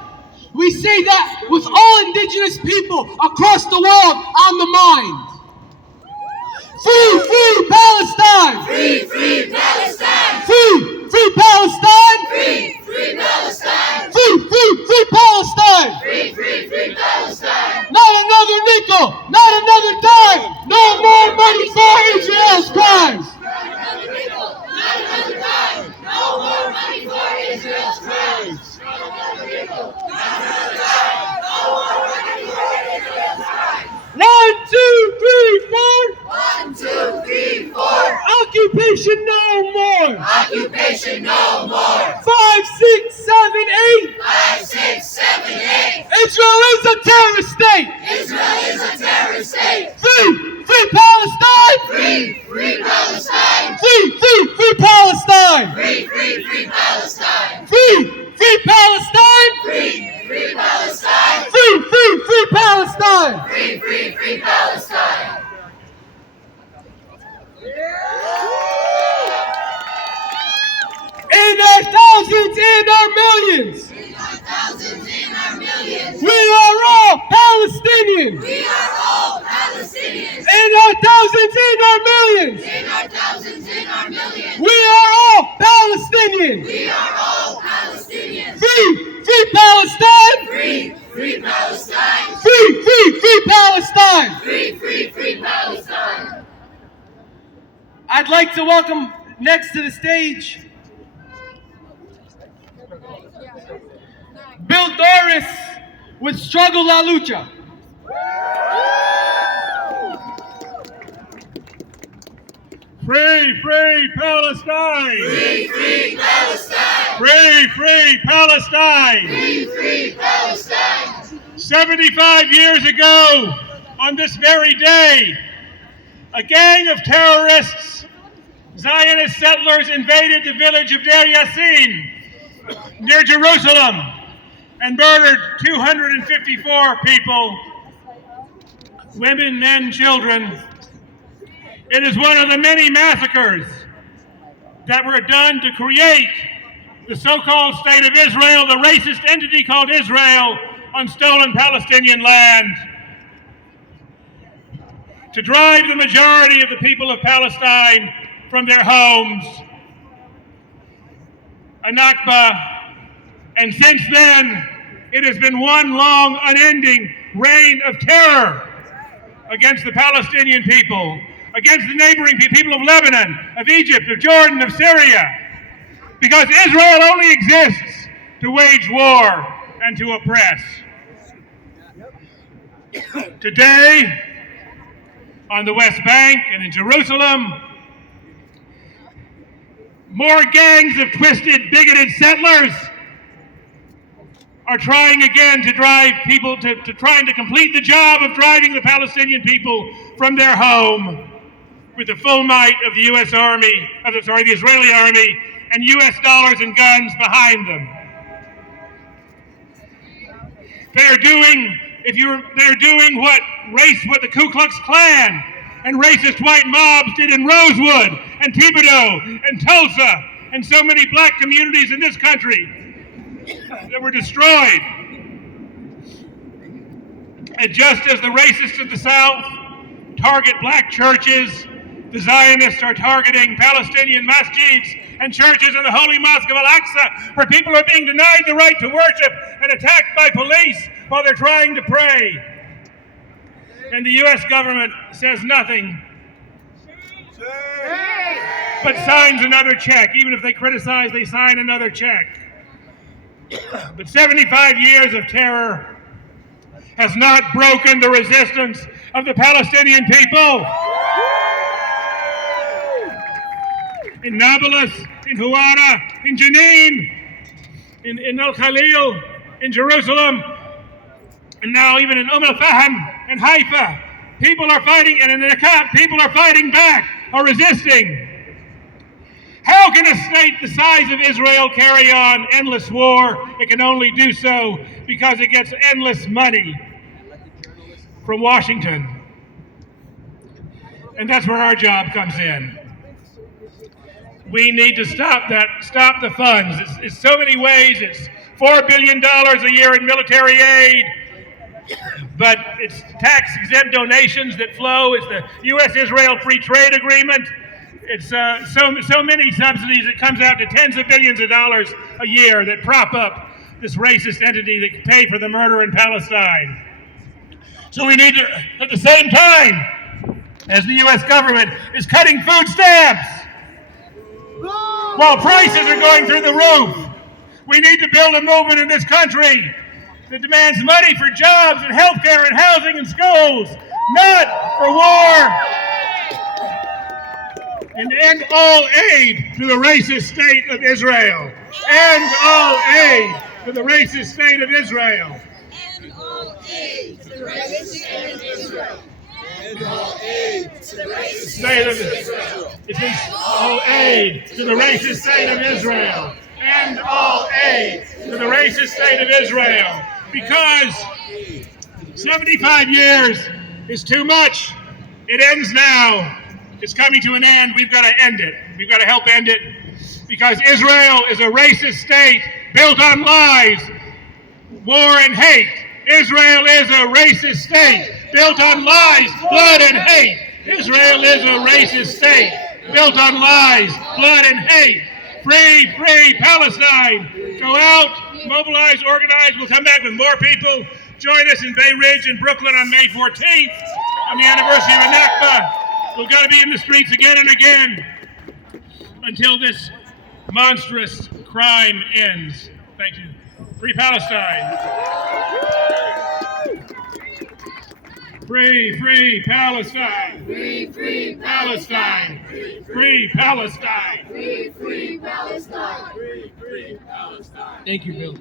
we say that with all indigenous people across the world on the mind. Free Palestine! Free Palestine! Free Palestine! Free Palestine! Free Palestine! Free Palestine! Not another nickel! Not another dime! No more money for Israel's crimes! Not another nickel! Not another dime! No more money for Israel's crimes! Not another nickel! Not another dime! No more money for Israel's crimes! 1, 2, 3, 4! Occupation no more! Occupation no more! 5, 6, 7, 8! 5, 6, 7, 8! Israel is a terrorist state! Israel is a terrorist state! Free Palestine! Free Palestine! Free Palestine! Free Palestine! Free Palestine! Free Palestine! Free Palestine! Free Palestine! In our thousands, in our millions. We are all Palestinian. We are all Palestinians. In our thousands, in our millions. In our thousands, in our millions. We are all Palestinian. We are all Palestinians. Free Palestine. Free Palestine. Free Palestine. Free Palestine. I'd like to welcome next to the stage Bill Doris with Struggle La Lucha. Free Palestine! Free Palestine! Free Palestine! Free Palestine! 75 years ago, on this very day, a gang of terrorists, Zionist settlers, invaded the village of Deir Yassin near Jerusalem and murdered 254 people, women, men, children. It is one of the many massacres that were done to create the so-called state of Israel, the racist entity called Israel on stolen Palestinian land, to drive the majority of the people of Palestine from their homes. A Nakba. And since then, it has been one long, unending reign of terror against the Palestinian people, against the neighboring people of Lebanon, of Egypt, of Jordan, of Syria, because Israel only exists to wage war and to oppress. Today, on the West Bank and in Jerusalem, more gangs of twisted, bigoted settlers are trying again to drive people trying to complete the job of driving the Palestinian people from their home with the full might of the U.S. Army, the Israeli Army, and U.S. dollars and guns behind them. They're doing what the Ku Klux Klan and racist white mobs did in Rosewood and Thibodaux and Tulsa and so many black communities in this country that were destroyed. And just as the racists of the South target black churches, the Zionists are targeting Palestinian masjids and churches in the Holy Mosque of Al-Aqsa, where people are being denied the right to worship and attacked by police while they're trying to pray. And the U.S. government says nothing, but signs another check. Even if they criticize, they sign another check. But 75 years of terror has not broken the resistance of the Palestinian people. In Nablus, in Huwara, in Jenin, in Al-Khalil, in Jerusalem, and now even in Al-Fahim and Haifa, people are fighting, and in the Nakab, people are fighting back, are resisting. How can a state the size of Israel carry on endless war? It can only do so because it gets endless money from Washington. And that's where our job comes in. We need to stop the funds. It's so many ways. It's $4 billion a year in military aid, but it's tax-exempt donations that flow. It's the U.S.-Israel Free Trade Agreement. It's so many subsidies. It comes out to tens of billions of dollars a year that prop up this racist entity that can pay for the murder in Palestine. So we need to, at the same time as the U.S. government is cutting food stamps, while prices are going through the roof, we need to build a movement in this country that demands money for jobs and health care and housing and schools, not for war. And end all aid to the racist state of Israel. End all aid to the racist state of Israel. End all aid to the racist state of Israel. End all aid to the racist state of Israel. End all aid to the racist state of Israel. End all aid to the racist state of Israel. Because 75 years is too much. It ends now. It's coming to an end. We've got to end it. We've got to help end it. Because Israel is a racist state built on lies, war, and hate. Israel is a racist state built on lies, blood, and hate. Israel is a racist state built on lies, blood, and hate. Free, free Palestine. Go out, mobilize, organize. We'll come back with more people. Join us in Bay Ridge in Brooklyn on May 14th on the anniversary of Nakba. We've got to be in the streets again and again until this monstrous crime ends. Thank you. Free Palestine. Free, free Palestine. Free, free Palestine. Free Palestine. Free, free Palestine. Free, free Palestine. Thank you, Bill.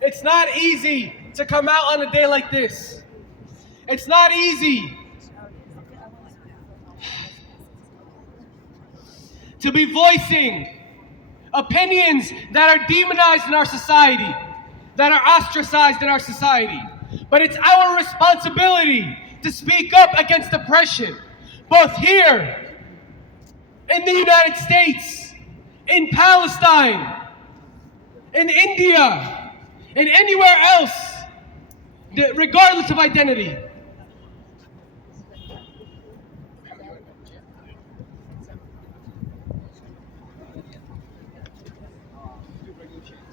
It's not easy to come out on a day like this. It's not easy to be voicing opinions that are demonized in our society, that are ostracized in our society. But it's our responsibility to speak up against oppression, both here in the United States, in Palestine, in India, and anywhere else, regardless of identity.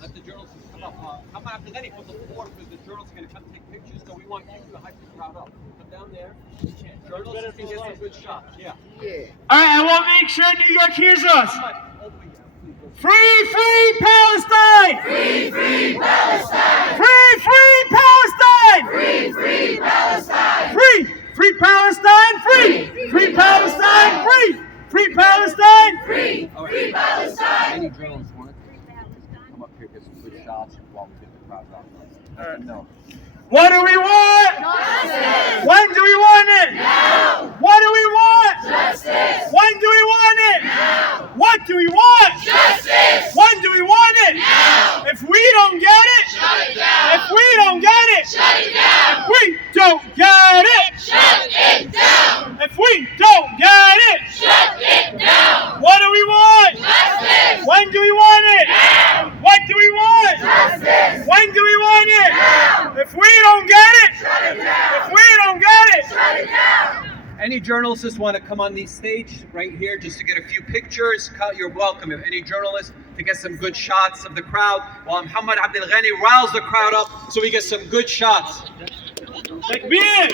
Let the journalists come up. Come after that, he put the floor because the journalists are going to come take pictures, so we want you to hype the crowd up. Come down there. Journalists can get some good shots. Yeah. All right, I want to make sure New York hears us. Free, free Palestine! Free, free Palestine! Free, free Palestine! Free, free Palestine! Free, free Palestine! Free, free Palestine! Free, free Palestine! Free, free Palestine! Any journalists want it? Come up. here, get some good shots while we get the crowd out. Let them know. What do we want? Justice! When do we want it? Now! What do we want? Justice! When do we want it? Now! What do we want? Justice! When do we want it? Now! If we don't get it, Shut it down! if we don't get it, Shut it down! if we don't get it, Shut it down! if we don't get it, Shut it down! what do we want? Justice! When do we want it? Now! What do we want? Justice! When do we want it? Now! If we don't get it, Shut it down! if we don't get it, Shut it down! Any journalists want to come on the stage right here just to get a few pictures? You're welcome. If any journalists to get some good shots of the crowd, while Muhammad Abdel Ghani riles the crowd up so we get some good shots. Takbir!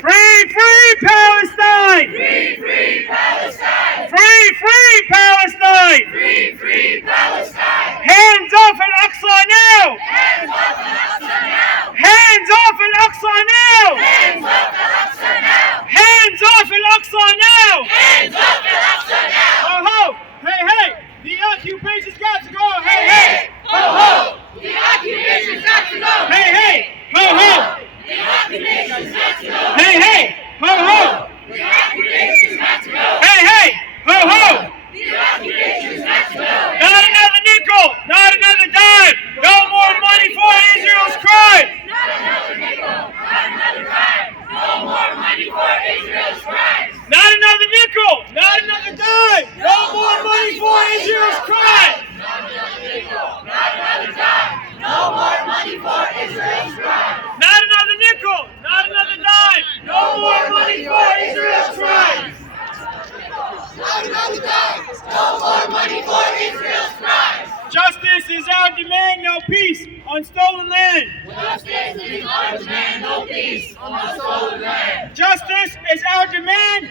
Free, free Palestine! Free, free Palestine! Free, free Palestine! Free, free Palestine! Hands off Al-Aqsa now! Hands off Al-Aqsa now! Hands off Al-Aqsa now! Hands off Al-Aqsa now! Hands off Al-Aqsa now! Hands off Al-Aqsa now! Ho ho! Hey hey! The occupation's got to go! Hey hey! Ho ho! The occupation's got to go! Hey hey! Ho ho! The occupation's got to go! Hey hey! Ho ho! The occupation's got to go! Hey hey! Ho ho! The occupation's got to go! Not another nickel! Not another dime! No more money for Israel's crime! Not another nickel! Not another dime! No more money for Israel's crimes! Not another nickel! Not another dime! No more money for Israel's crime! Not another nickel! Not another dime! No more money for Israel's crimes! Not another nickel! Not another dime! No more money for Israel's crimes! Not another dime! No more money for Israel's crimes! Justice is our demand, no peace on stolen land. Justice is our demand, no peace on stolen land. Justice is our demand,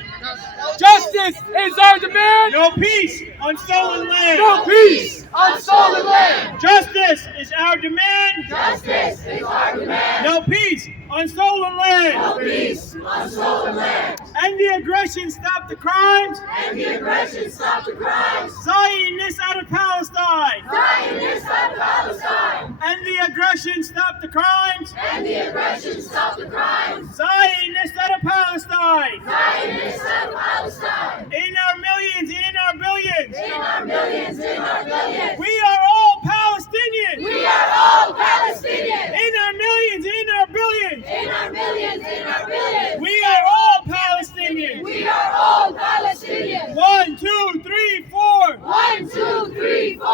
Justice is our demand. no peace on stolen land. No peace on stolen land. Justice is our demand, Justice is our demand. no peace on stolen land. No peace on stolen land. End the aggression, stop the crimes. And the aggression, stop the crimes. Zionists out of Palestine. Zionists out of Palestine. End the aggression, stop the crimes. And the aggression, stop the crimes. Zionists out of Palestine. Zionists out of Palestine. In our millions, in our billions. In our millions, in our billions. We are all Palestinians. We are all Palestinians. In our millions, in our billions. In our millions, in our billions. We are all Palestinians. We are all Palestinians. 1, 2, 3, 4. 1, 2, 3, 4.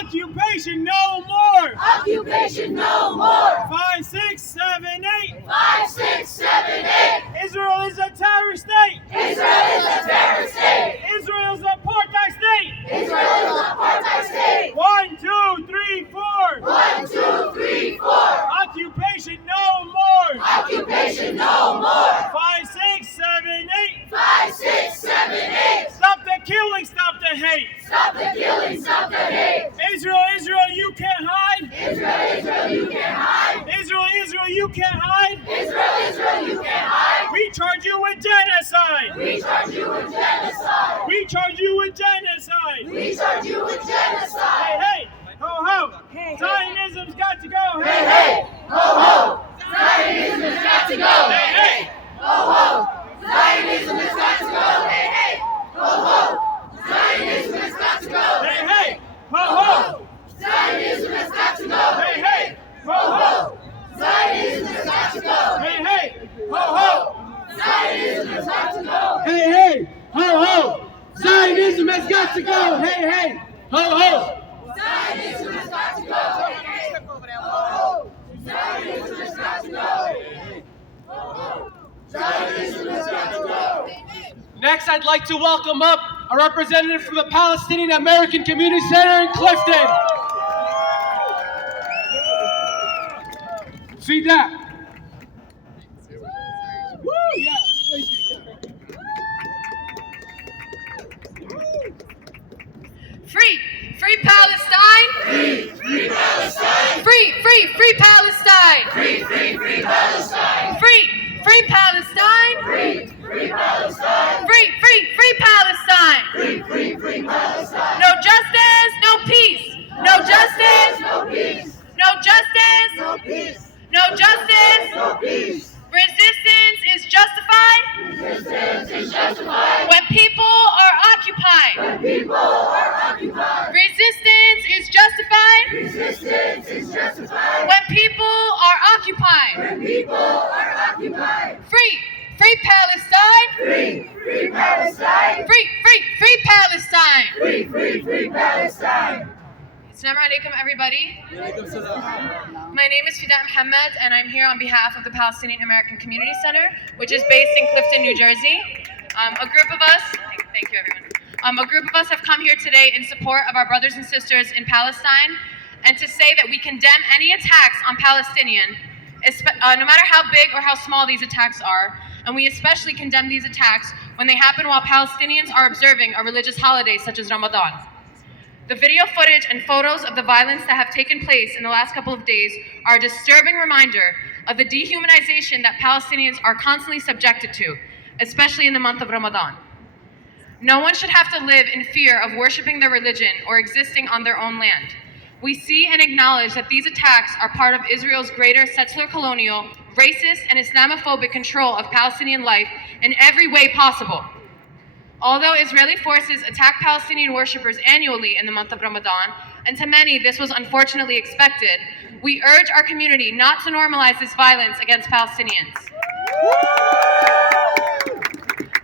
Occupation no more. Occupation no more. 5, 6, 7, 8. 5, 6, 7, 8. Israel is a terrorist state. Israel is a terrorist state. Israel is a apartheid state. Israel is an apartheid state. 1, 2, 3, 4. 1, 2, 3, 4. Occupation no more. Occupation no more. 5, 6, 7, 8. 5, 6, 7, 8. Stop the killing, stop the hate. Stop the killing, stop the hate. Israel, Israel, you can't hide. Israel, Israel, you can't hide. Israel, Israel, you can't hide. Israel, Israel, you can't hide. We charge you with genocide. We charge you with genocide. We charge you with genocide. We charge you with genocide. Hey, ho, ho. Zionism's got to go. Hey, hey, ho, ho. Zionism has got to go. Hey, hey. Ho, ho. Zionism has got to go. Hey, hey, ho, ho. Zionism has got to go. Hey, hey. Ho, ho. Zionism has got to go. Hey, hey. Ho, ho. Zionism has got to go. Hey, hey. Ho, ho. Zionism has got to go. Hey, hey, ho, ho. Zionism has got to go. Hey, hey, ho, ho. Zionism has got to go. Ho, ho. Zionism has got to go. Ho, ho. Zionism has got to go. Next, I'd like to welcome up a representative from the Palestinian American Community Center in Clifton. See that? Woo, yeah, thank you. Free! Free Palestine! Free, free Palestine. Free! Free! Free Palestine! Free, free, free Palestine. Free! Free Palestine! Free, free Palestine. Free! Free! Free Palestine! Free, free, free Palestine. No justice, no peace! No Resistance is justified. When people are occupied. When people are occupied. Free! Free Palestine! Free! Free Palestine! Free! Free! Free Palestine! Free! Free! Free Palestine! Assalamu alaikum, everybody. My name is Fida Mohammed, and I'm here on behalf of the Palestinian American Community Center, which is based in Clifton, New Jersey. A group of us, thank you everyone. A group of us have come here today in support of our brothers and sisters in Palestine, and to say that we condemn any attacks on Palestinian, no matter how big or how small these attacks are, and we especially condemn these attacks when they happen while Palestinians are observing a religious holiday such as Ramadan. The video footage and photos of the violence that have taken place in the last couple of days are a disturbing reminder of the dehumanization that Palestinians are constantly subjected to, especially in the month of Ramadan. No one should have to live in fear of worshiping their religion or existing on their own land. We see and acknowledge that these attacks are part of Israel's greater settler colonial, racist, and Islamophobic control of Palestinian life in every way possible. Although Israeli forces attack Palestinian worshippers annually in the month of Ramadan, and to many this was unfortunately expected, we urge our community not to normalize this violence against Palestinians.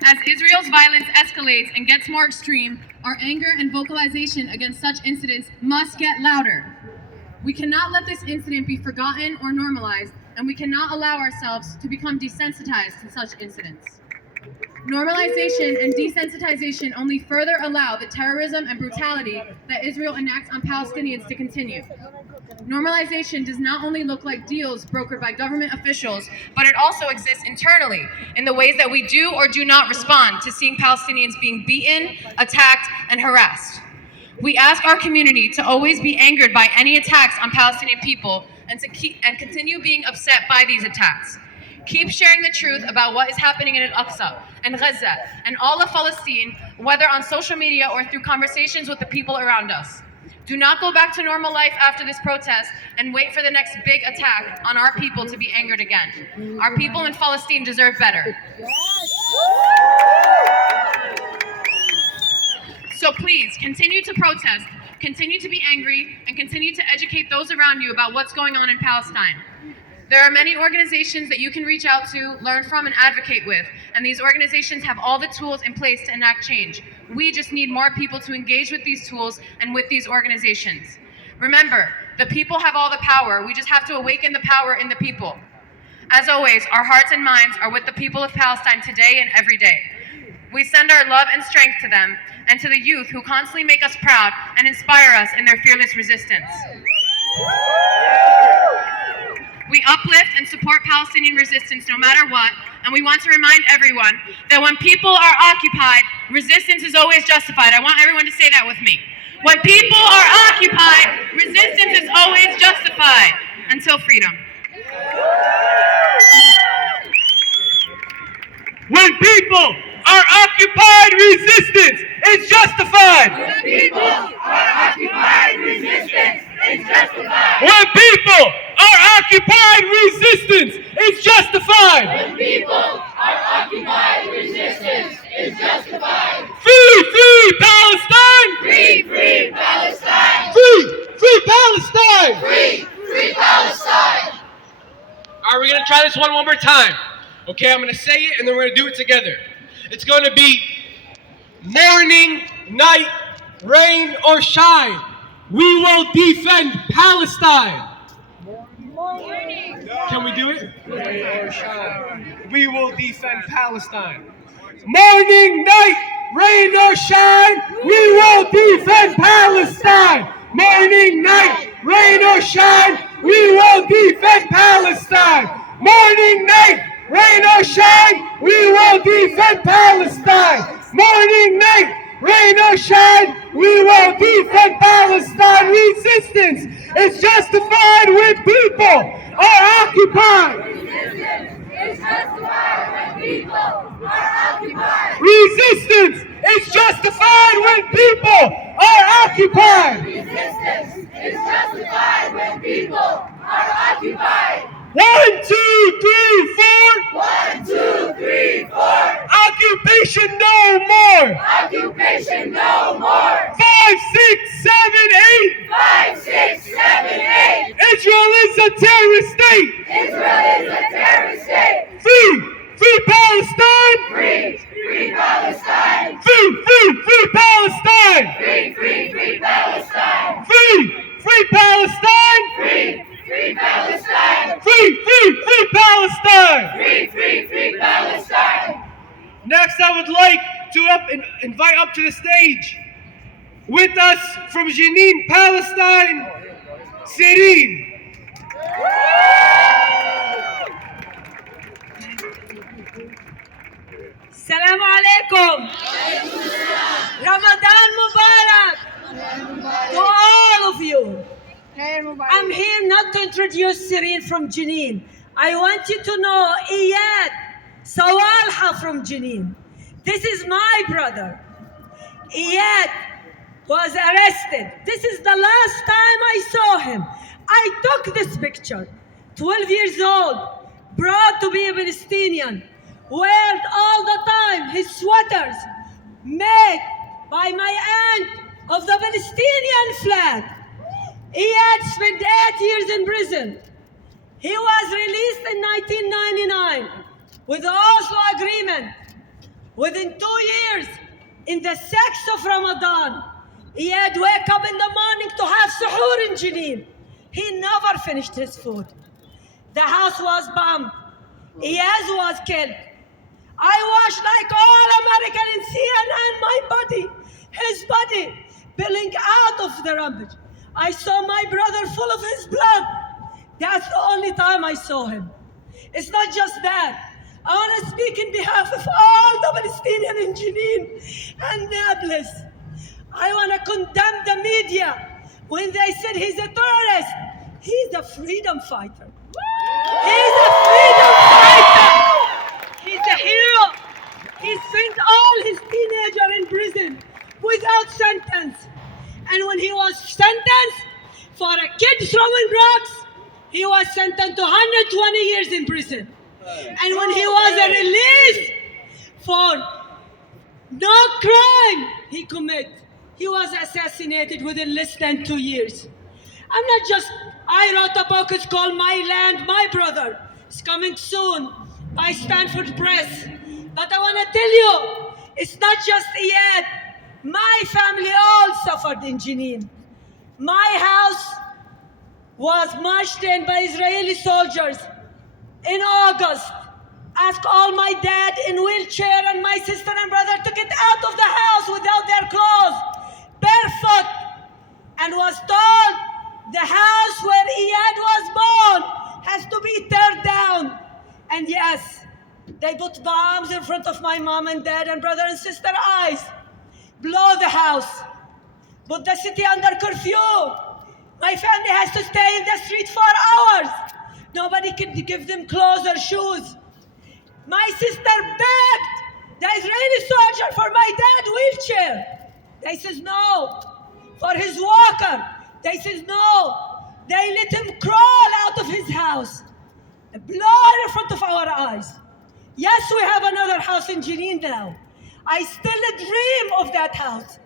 As Israel's violence escalates and gets more extreme, our anger and vocalization against such incidents must get louder. We cannot let this incident be forgotten or normalized, and we cannot allow ourselves to become desensitized to such incidents. Normalization and desensitization only further allow the terrorism and brutality that Israel enacts on Palestinians to continue. Normalization does not only look like deals brokered by government officials, but it also exists internally in the ways that we do or do not respond to seeing Palestinians being beaten, attacked, and harassed. We ask our community to always be angered by any attacks on Palestinian people and continue being upset by these attacks. Keep sharing the truth about what is happening in Al-Aqsa and Gaza and all of Palestine, whether on social media or through conversations with the people around us. Do not go back to normal life after this protest and wait for the next big attack on our people to be angered again. Our people in Palestine deserve better. So please, continue to protest, continue to be angry, and continue to educate those around you about what's going on in Palestine. There are many organizations that you can reach out to, learn from, and advocate with, and these organizations have all the tools in place to enact change. We just need more people to engage with these tools and with these organizations. Remember, the people have all the power. We just have to awaken the power in the people. As always, our hearts and minds are with the people of Palestine today and every day. We send our love and strength to them and to the youth who constantly make us proud and inspire us in their fearless resistance. We uplift and support Palestinian resistance no matter what, and we want to remind everyone that when people are occupied, resistance is always justified. I want everyone to say that with me. When people are occupied, resistance is always justified. Until freedom. When people are occupied, resistance is justified. When people are occupied, resistance is justified. When people are occupied, resistance is justified. When people are occupied, resistance is justified. Free, free Palestine! Free, free Palestine! Free, free Palestine! Free, free Palestine! All right, we're going to try this one more time. Okay, I'm going to say it and then we're going to do it together. It's going to be morning, night, rain, or shine. We will defend Palestine. Morning. Can we do it? Rain or shine, we will defend Palestine. Morning, night, rain or shine, we will defend Palestine. Morning, night, rain or shine, we will defend Palestine. Morning, night, rain or shine, we will defend Palestine. Morning, night, rain or shine, we will defend Palestine. Resistance is justified when people are occupied. Resistance is justified when people are occupied. Resistance is justified when people are occupied. Resistance is justified when people are occupied. 1, 2, 3, 4. 1, 2, 3, 4. Occupation no more. Occupation no more. 5, 6, 7, 8. 5, 6, 7, a terrorist state! Israel is a terrorist state! Free Palestine! Free Palestine! Free Palestine! Free Palestine! Free Palestine! Free Palestine! Free Palestine! Free Palestine! Next, I would like to invite up to the stage, with us from Jenin, Palestine, Serene. Assalamu alaikum. Ramadan Mubarak to all of you. I'm here not to introduce Serene from Jenin. I want you to know Iyad Sawalha from Jenin. This is my brother. Iyad was arrested. This is the last time I saw him. I took this picture. 12 years old, proud to be a Palestinian, wearing all the time his sweaters made by my aunt of the Palestinian flag. Iyad spent 8 years in prison. He was released in 1999 with the Oslo Agreement. Within 2 years, in the 6th of Ramadan, Iyad wake up in the morning to have suhoor in Jenin. He never finished his food. The house was bombed. Iyad was killed. I watched like all American in CNN, my body, his body, spilling out of the rampage. I saw my brother full of his blood. That's the only time I saw him. It's not just that. I want to speak in behalf of all the Palestinians in Jenin and Nablus. I want to condemn the media when they said he's a terrorist. He's a freedom fighter. He's a freedom fighter. He's a hero. He spent all his teenager in prison without sentence. And when he was sentenced for a kid throwing rocks, he was sentenced to 120 years in prison. And when he was released for no crime he committed, he was assassinated within less than 2 years. I wrote a book, it's called My Land, My Brother. It's coming soon by Stanford Press. But I want to tell you, it's not just Iyad. My family all suffered in Jenin. My house was marched in by Israeli soldiers in August. Asked all my dad in wheelchair and my sister and brother to get out of the house without their clothes, barefoot, and was told the house where Iyad was born has to be torn down. And yes, they put bombs in front of my mom and dad and brother and sister eyes, blow the house, put the city under curfew. My family has to stay in the street for hours. Nobody can give them clothes or shoes. My sister begged the Israeli soldier for my dad wheelchair. They says no. For his walker, they says no. They let him crawl out of his house. The blood in front of our eyes. Yes, we have another house in Jenin now. I still dream of that house.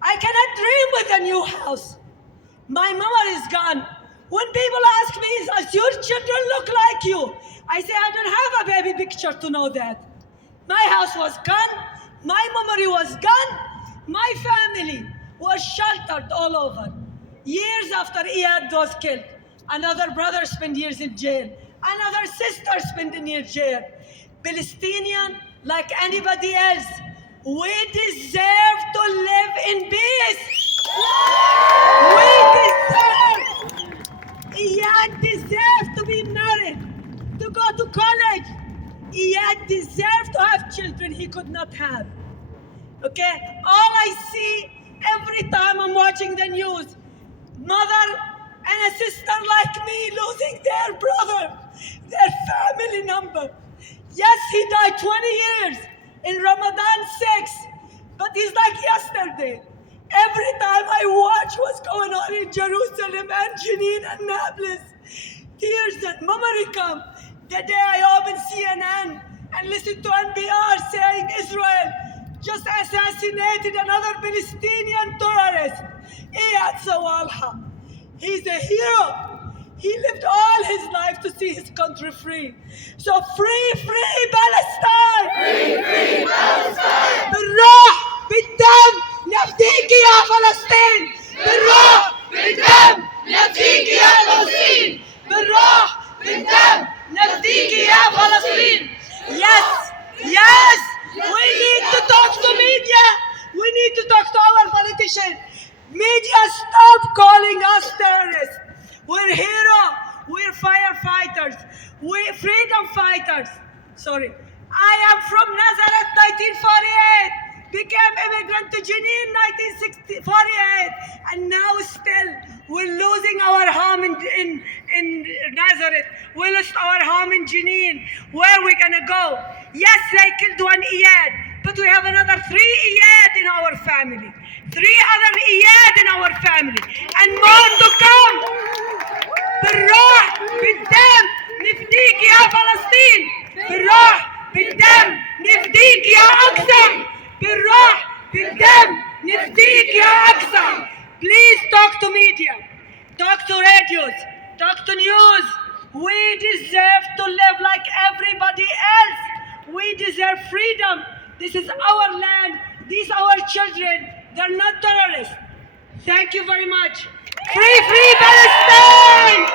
I cannot dream with a new house. My mother is gone. When people ask me, does your children look like you? I say, I don't have a baby picture to know that. My house was gone. My memory was gone. My family was sheltered all over. Years after Iyad was killed, another brother spent years in jail. Another sister spent in jail. Palestinian, like anybody else, we deserve to live in peace. We deserve. Iyad deserves to be married, to go to college. Iyad deserves to have children he could not have. Okay? All I see every time I'm watching the news, mother and a sister like me losing their brother, their family member. Yes, he died 20 years in Ramadan 6, but it's like yesterday. Every time I watch what's going on in Jerusalem and Jenin and Nablus, tears and memory come. The day I open CNN and listen to NPR saying Israel just assassinated another Palestinian terrorist, Iyad Sawalha. He's a hero. He lived all his life to see his country free. So free, free Palestine! Free, free Palestine! بالروح بالدم نفديك يا فلسطين! بالروح بالدم نفديك يا فلسطين! بالروح بالدم نفديك يا فلسطين! Yes, yes, we need to talk to media. We need to talk to our politicians. Media, stop calling us terrorists. We're heroes. We're firefighters. We're freedom fighters. Sorry. I am from Nazareth, 1948. Became immigrant to Jenin, 1948. And now still, we're losing our home in Nazareth. We lost our home in Jenin. Where are we going to go? Yes, they killed one Iyad, but we have another 3 Iyad in our family. 3 other Iyad in our family. And more to come. بالروح بالدم نفديك يا فلسطين. بالروح بالدم نفديك يا أقصى. بالروح بالدم نفديك يا أقصى. Please talk to media. Talk to radios. Talk to news. We deserve to live like everybody else. We deserve freedom. This is our land. These are our children. They're not terrorists. Thank you very much. Free, free Palestine!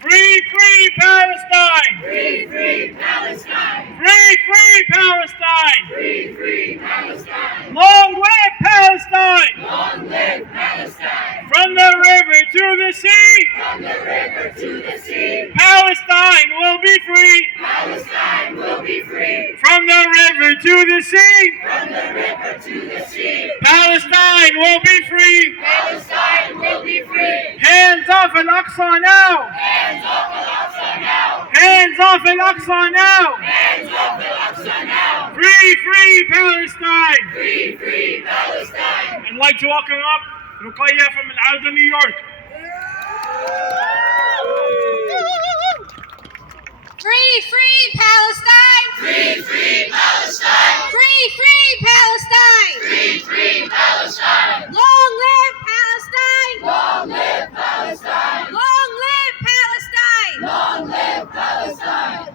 Free, free Palestine! Free, free Palestine! Free, free Palestine! Free, free Palestine! Long live Palestine! Long live Palestine! From the river to the sea! From the river to the sea! Palestine will be free! Palestine will be free! From the river to the sea! From the river to the sea! Palestine will be free! Palestine will be free! Hands off Al-Aqsa now! Hands off Al-Aqsa now! Hands off Al-Aqsa now! Hands off Al-Aqsa now! Free, free Palestine! Free, free Palestine! I'd like to welcome up Ruqayya from Al-Aqsa, New York. Free, free Palestine! Free, free Palestine! Free, free Palestine! Free, free Palestine! Long live Palestine! Long live Palestine! Long live Palestine! Long live Palestine!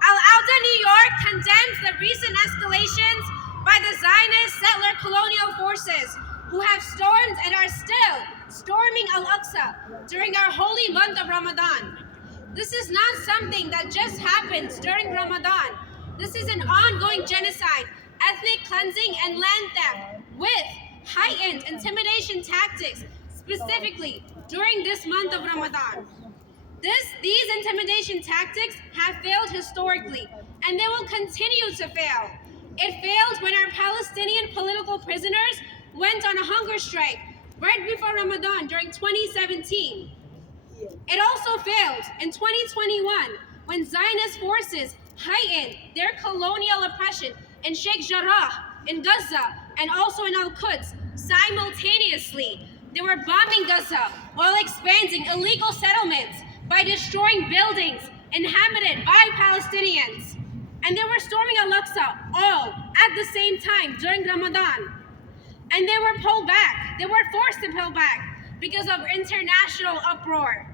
Al-Aqsa, New York condemns the recent escalations by the Zionist settler colonial forces who have stormed and are still storming Al-Aqsa during our holy month of Ramadan. This is not something that just happens during Ramadan. This is an ongoing genocide, ethnic cleansing, and land theft with heightened intimidation tactics, specifically during this month of Ramadan. These intimidation tactics have failed historically, and they will continue to fail. It failed when our Palestinian political prisoners went on a hunger strike right before Ramadan during 2017. It also failed in 2021 when Zionist forces heightened their colonial oppression in Sheikh Jarrah, in Gaza, and also in Al-Quds simultaneously. They were bombing Gaza while expanding illegal settlements by destroying buildings inhabited by Palestinians. And they were storming Al-Aqsa all at the same time during Ramadan. And they were pulled back. They were forced to pull back because of international uproar.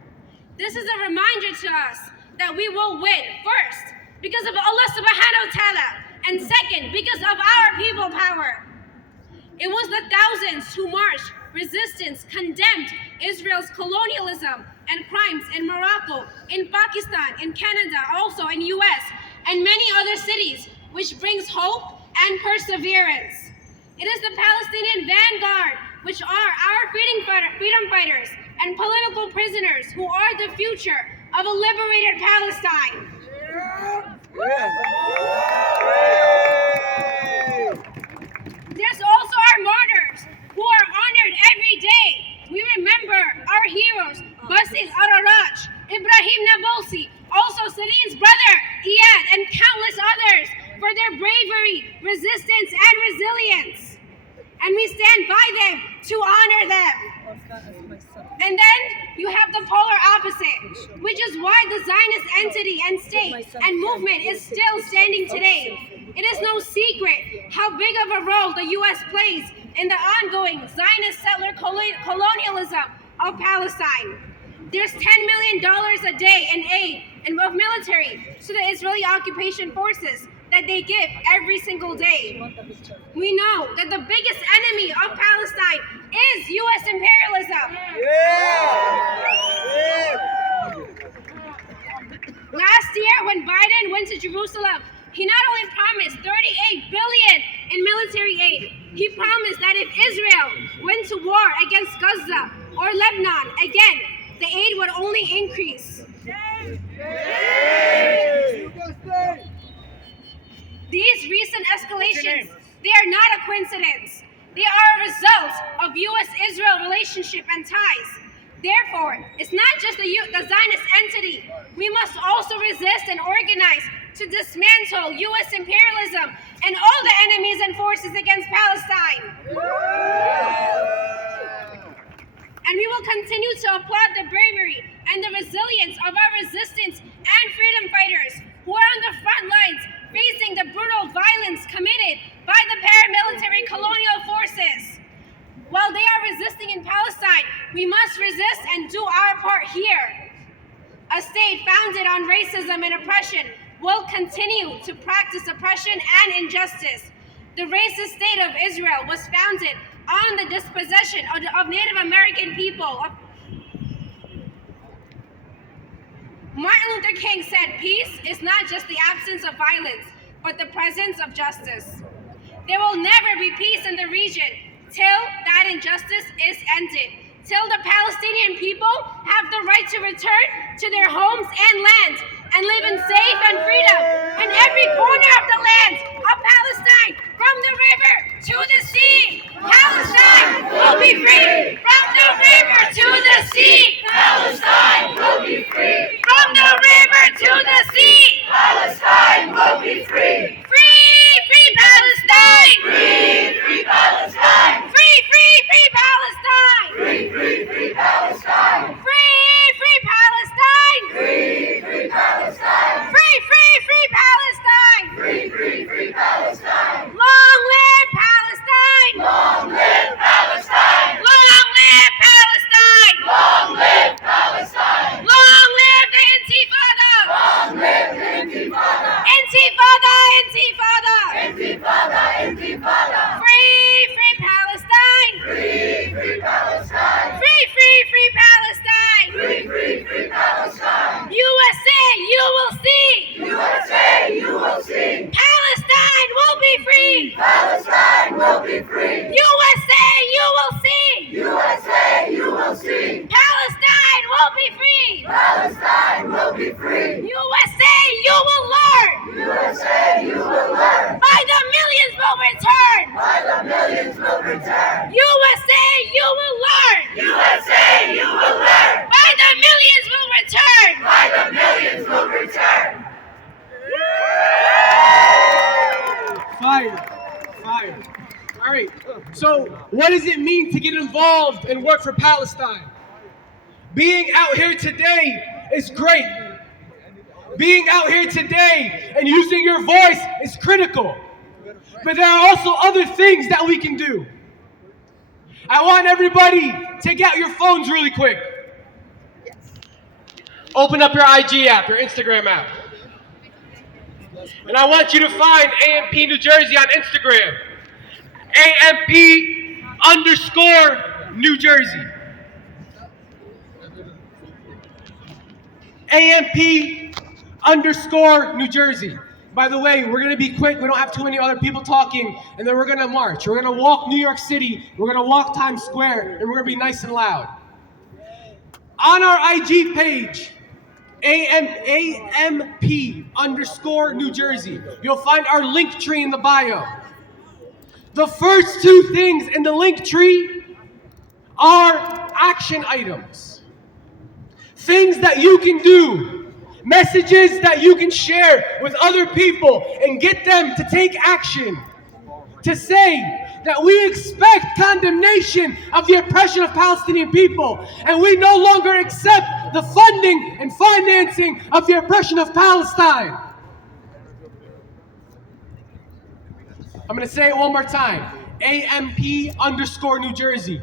This is a reminder to us that we will win, first, because of Allah subhanahu wa ta'ala, and second, because of our people power. It was the thousands who marched resistance, condemned Israel's colonialism and crimes in Morocco, in Pakistan, in Canada, also in US, and many other cities, which brings hope and perseverance. It is the Palestinian vanguard, which are our freedom fighters and political prisoners who are the future of a liberated Palestine. There's also our martyrs who are honored every day. We remember our heroes, Basil Ararach, Ibrahim Nabulsi, also Salin's brother, Iyad, and countless others for their bravery, resistance, and resilience. And we stand by them to honor them. And then you have the polar opposite, which is why the Zionist entity and state and movement is still standing today. It is no secret how big of a role the U.S. plays in the ongoing Zionist settler colonialism of Palestine. There's $10 million a day in aid and of military to the Israeli occupation forces that they give every single day. We know that the biggest enemy of Palestine is U.S. imperialism. Last year, when Biden went to Jerusalem, he not only promised $38 billion in military aid, he promised that if Israel went to war against Gaza or Lebanon, again, the aid would only increase. These recent escalations, they are not a coincidence. They are a result of U.S.-Israel relationship and ties. Therefore, it's not just the Zionist entity. We must also resist and organize to dismantle U.S. imperialism and all the enemies and forces against Palestine. And we will continue to applaud the bravery and the resilience of our resistance and freedom fighters who are on the front lines facing the brutal violence committed by the paramilitary colonial forces. While they are resisting in Palestine, we must resist and do our part here. A state founded on racism and oppression will continue to practice oppression and injustice. The racist state of Israel was founded on the dispossession of Native American people. Martin Luther King said, "Peace is not just the absence of violence, but the presence of justice." There will never be peace in the region till that injustice is ended, till the Palestinian people have the right to return to their homes and lands and live in safe and freedom in every corner of the land of Palestine, from the river to the sea. Palestine will be free from the river to the sea. Palestine will be free from the river to the sea. Palestine will be free. Free, free Palestine. Free, free Palestine. Free, free, free Palestine. Free, free, free Palestine. Free, free Palestine. Free, free Palestine. Free, free, free Palestine. Free, free, free Palestine. Long live Palestine. Long live Palestine. Long live Palestine. Long live Palestine. Long live the Intifada. Long live the Intifada. Intifada, Intifada. Intifada, Intifada. Free, free Palestine. Free, free Palestine. Free, free, free Palestine. Free, free, free Palestine. USA, you will see. USA, you will see. Palestine will be free. Palestine will be free. USA, you will see. USA, you will see. Palestine will be free. Palestine will be free. USA, you will learn. USA, you will learn. By the millions will return. By the millions will return. USA, you will learn. USA, you will learn. By the millions will return. By the millions will return. Fire. Fire. All right. So, what does it mean to get involved and work for Palestine? Being out here today is great. Being out here today and using your voice is critical. But there are also other things that we can do. I want everybody to take out your phones really quick. Open up your IG app, your Instagram app. And I want you to find AMP New Jersey on Instagram. AMP_New Jersey. AMP_New Jersey. By the way, we're going to be quick. We don't have too many other people talking. And then we're going to march. We're going to walk New York City. We're going to walk Times Square. And we're going to be nice and loud. On our IG page, AMP_New Jersey, you'll find our link tree in the bio. The first two things in the link tree are action items. Things that you can do. Messages that you can share with other people and get them to take action. To say that we expect condemnation of the oppression of Palestinian people, and we no longer accept the funding and financing of the oppression of Palestine. I'm going to say it one more time. AMP_New Jersey.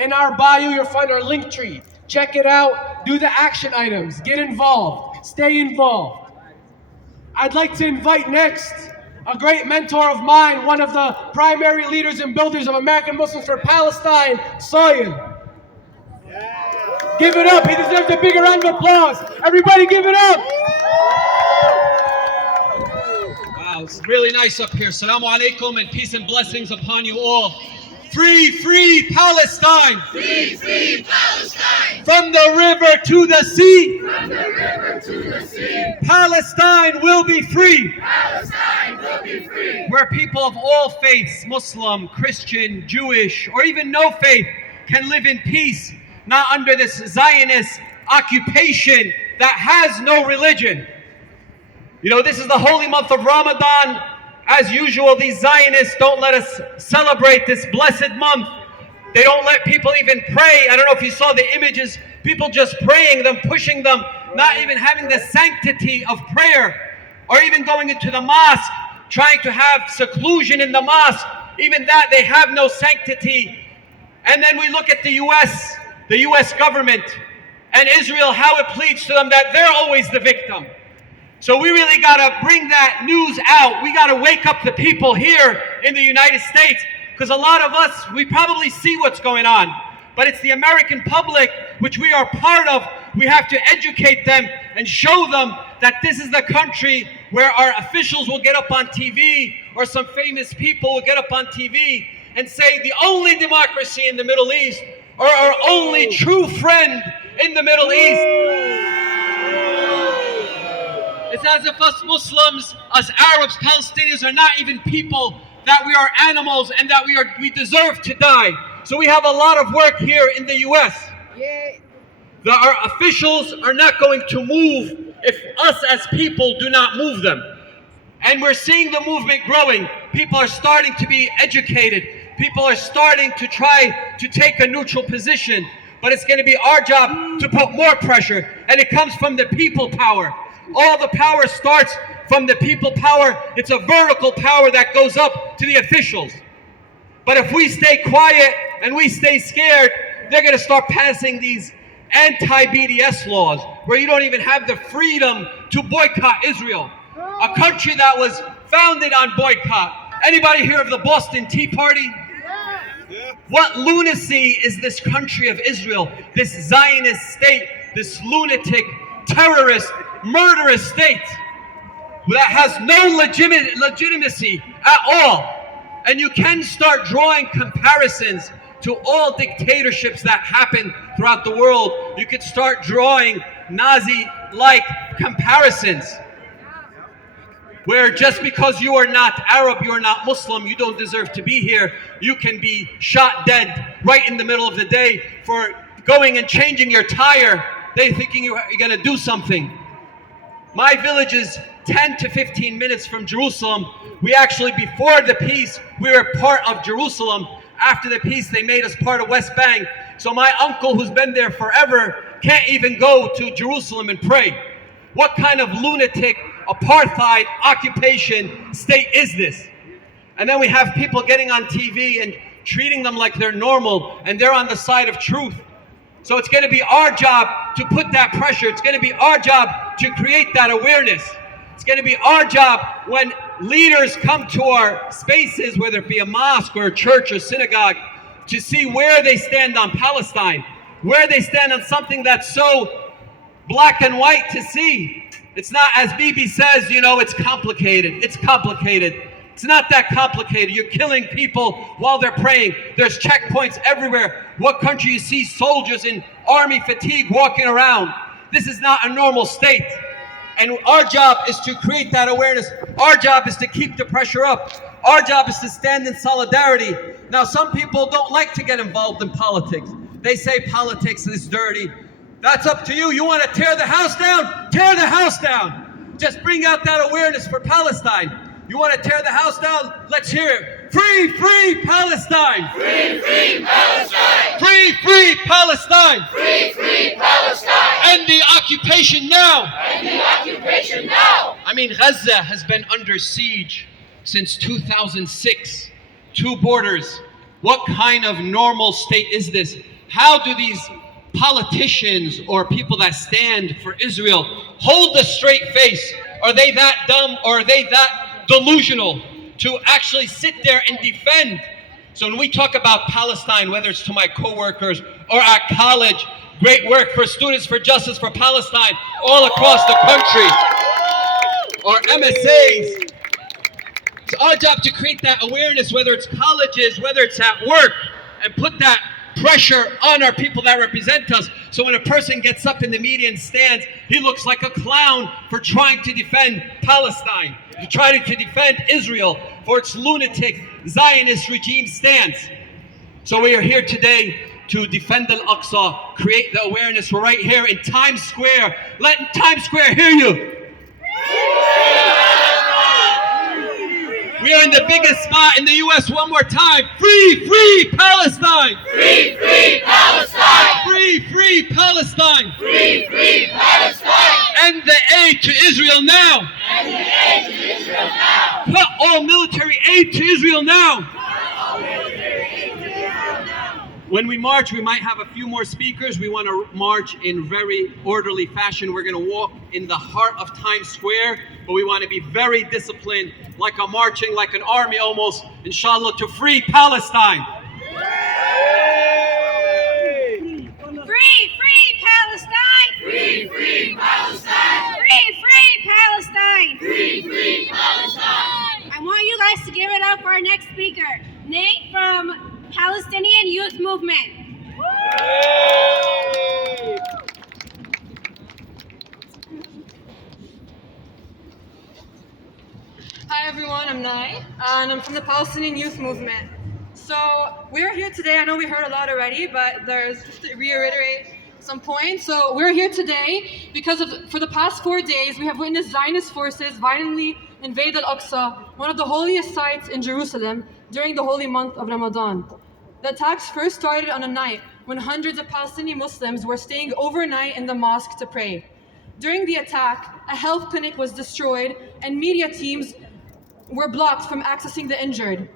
In our bio, you'll find our link tree. Check it out. Do the action items. Get involved. Stay involved. I'd like to invite next a great mentor of mine, one of the primary leaders and builders of American Muslims for Palestine, Sayed. Give it up. He deserves a bigger round of applause. Everybody give it up. Wow, it's really nice up here. Assalamu alaikum and peace and blessings upon you all. Free, free Palestine! Free, free Palestine! From the river to the sea! From the river to the sea! Palestine will be free! Palestine will be free! Where people of all faiths, Muslim, Christian, Jewish, or even no faith, can live in peace, not under this Zionist occupation that has no religion. You know, this is the holy month of Ramadan. As usual, these Zionists don't let us celebrate this blessed month. They don't let people even pray. I don't know if you saw the images, people just praying them, pushing them, not even having the sanctity of prayer, or even going into the mosque, trying to have seclusion in the mosque. Even that, they have no sanctity. And then we look at the US government, and Israel, how it pleads to them that they're always the victim. So we really got to bring that news out. We got to wake up the people here in the United States, because a lot of us, we probably see what's going on, but it's the American public, which we are part of. We have to educate them and show them that this is the country where our officials will get up on TV, or some famous people will get up on TV and say the only democracy in the Middle East, or our only true friend in the Middle East. It's as if us Muslims, us Arabs, Palestinians are not even people, that we are animals and that we deserve to die. So we have a lot of work here in the US. Our officials are not going to move if us as people do not move them. And we're seeing the movement growing. People are starting to be educated. People are starting to try to take a neutral position. But it's going to be our job to put more pressure. And it comes from the people power. All the power starts from the people power. It's a vertical power that goes up to the officials. But if we stay quiet and we stay scared, they're going to start passing these anti-BDS laws where you don't even have the freedom to boycott Israel, a country that was founded on boycott. Anybody hear of the Boston Tea Party? What lunacy is this country of Israel, this Zionist state, this lunatic, terrorist, murderous state that has no legitimacy at all. And you can start drawing comparisons to all dictatorships that happen throughout the world. You could start drawing Nazi-like comparisons, where just because you are not Arab, you are not Muslim, you don't deserve to be here. You can be shot dead right in the middle of the day for going and changing your tire. They're thinking you're going to do something. My village is 10 to 15 minutes from Jerusalem. We actually, before the peace, we were part of Jerusalem. After the peace, they made us part of West Bank. So my uncle, who's been there forever, can't even go to Jerusalem and pray. What kind of lunatic, apartheid, occupation state is this? And then we have people getting on TV and treating them like they're normal, and they're on the side of truth. So it's going to be our job to put that pressure. It's going to be our job to create that awareness. It's going to be our job when leaders come to our spaces, whether it be a mosque or a church or synagogue, to see where they stand on Palestine, where they stand on something that's so black and white to see. It's not, as Bibi says, you know, it's complicated. It's complicated. It's not that complicated. You're killing people while they're praying. There's checkpoints everywhere. What country you see soldiers in army fatigue walking around? This is not a normal state. And our job is to create that awareness. Our job is to keep the pressure up. Our job is to stand in solidarity. Now, some people don't like to get involved in politics. They say politics is dirty. That's up to you. You want to tear the house down? Tear the house down. Just bring out that awareness for Palestine. You want to tear the house down? Let's hear it. Free, free Palestine! Free, free Palestine! Free, free Palestine! Free, free Palestine! End the occupation now! End the occupation now! I mean, Gaza has been under siege since 2006. 2 borders. What kind of normal state is this? How do these politicians or people that stand for Israel hold a straight face? Are they that dumb or are they that delusional to actually sit there and defend? So when we talk about Palestine, whether it's to my co-workers or at college, great work for Students for Justice for Palestine all across the country, or MSAs, it's our job to create that awareness, whether it's colleges, whether it's at work, and put that pressure on our people that represent us. So when a person gets up in the media and stands, he looks like a clown for trying to defend Palestine, for trying to defend Israel for its lunatic Zionist regime stance. So we are here today to defend Al-Aqsa, create the awareness. We're right here in Times Square. Let Times Square hear you. We are in the biggest spot in the U.S. One more time. Free, free Palestine! Free, free Palestine! Free, free Palestine! Free, free Palestine! End the aid to Israel now! End the aid to Israel now! Cut all military aid to Israel now! When we march, we might have a few more speakers. We want to march in very orderly fashion. We're going to walk in the heart of Times Square, but we want to be very disciplined, like a marching, like an army almost, inshallah, to free Palestine. Free, free Palestine! Free, free Palestine! Free, free Palestine! Free, free Palestine! I want you guys to give it up for our next speaker, Nate from Palestinian Youth Movement. Hi everyone, I'm Nai, and I'm from the Palestinian Youth Movement. So we're here today, I know we heard a lot already, but there's just to reiterate some points. So we're here today because for the past 4 days, we have witnessed Zionist forces violently invade Al-Aqsa, one of the holiest sites in Jerusalem, during the holy month of Ramadan. The attacks first started on a night when hundreds of Palestinian Muslims were staying overnight in the mosque to pray. During the attack, a health clinic was destroyed and media teams were blocked from accessing the injured.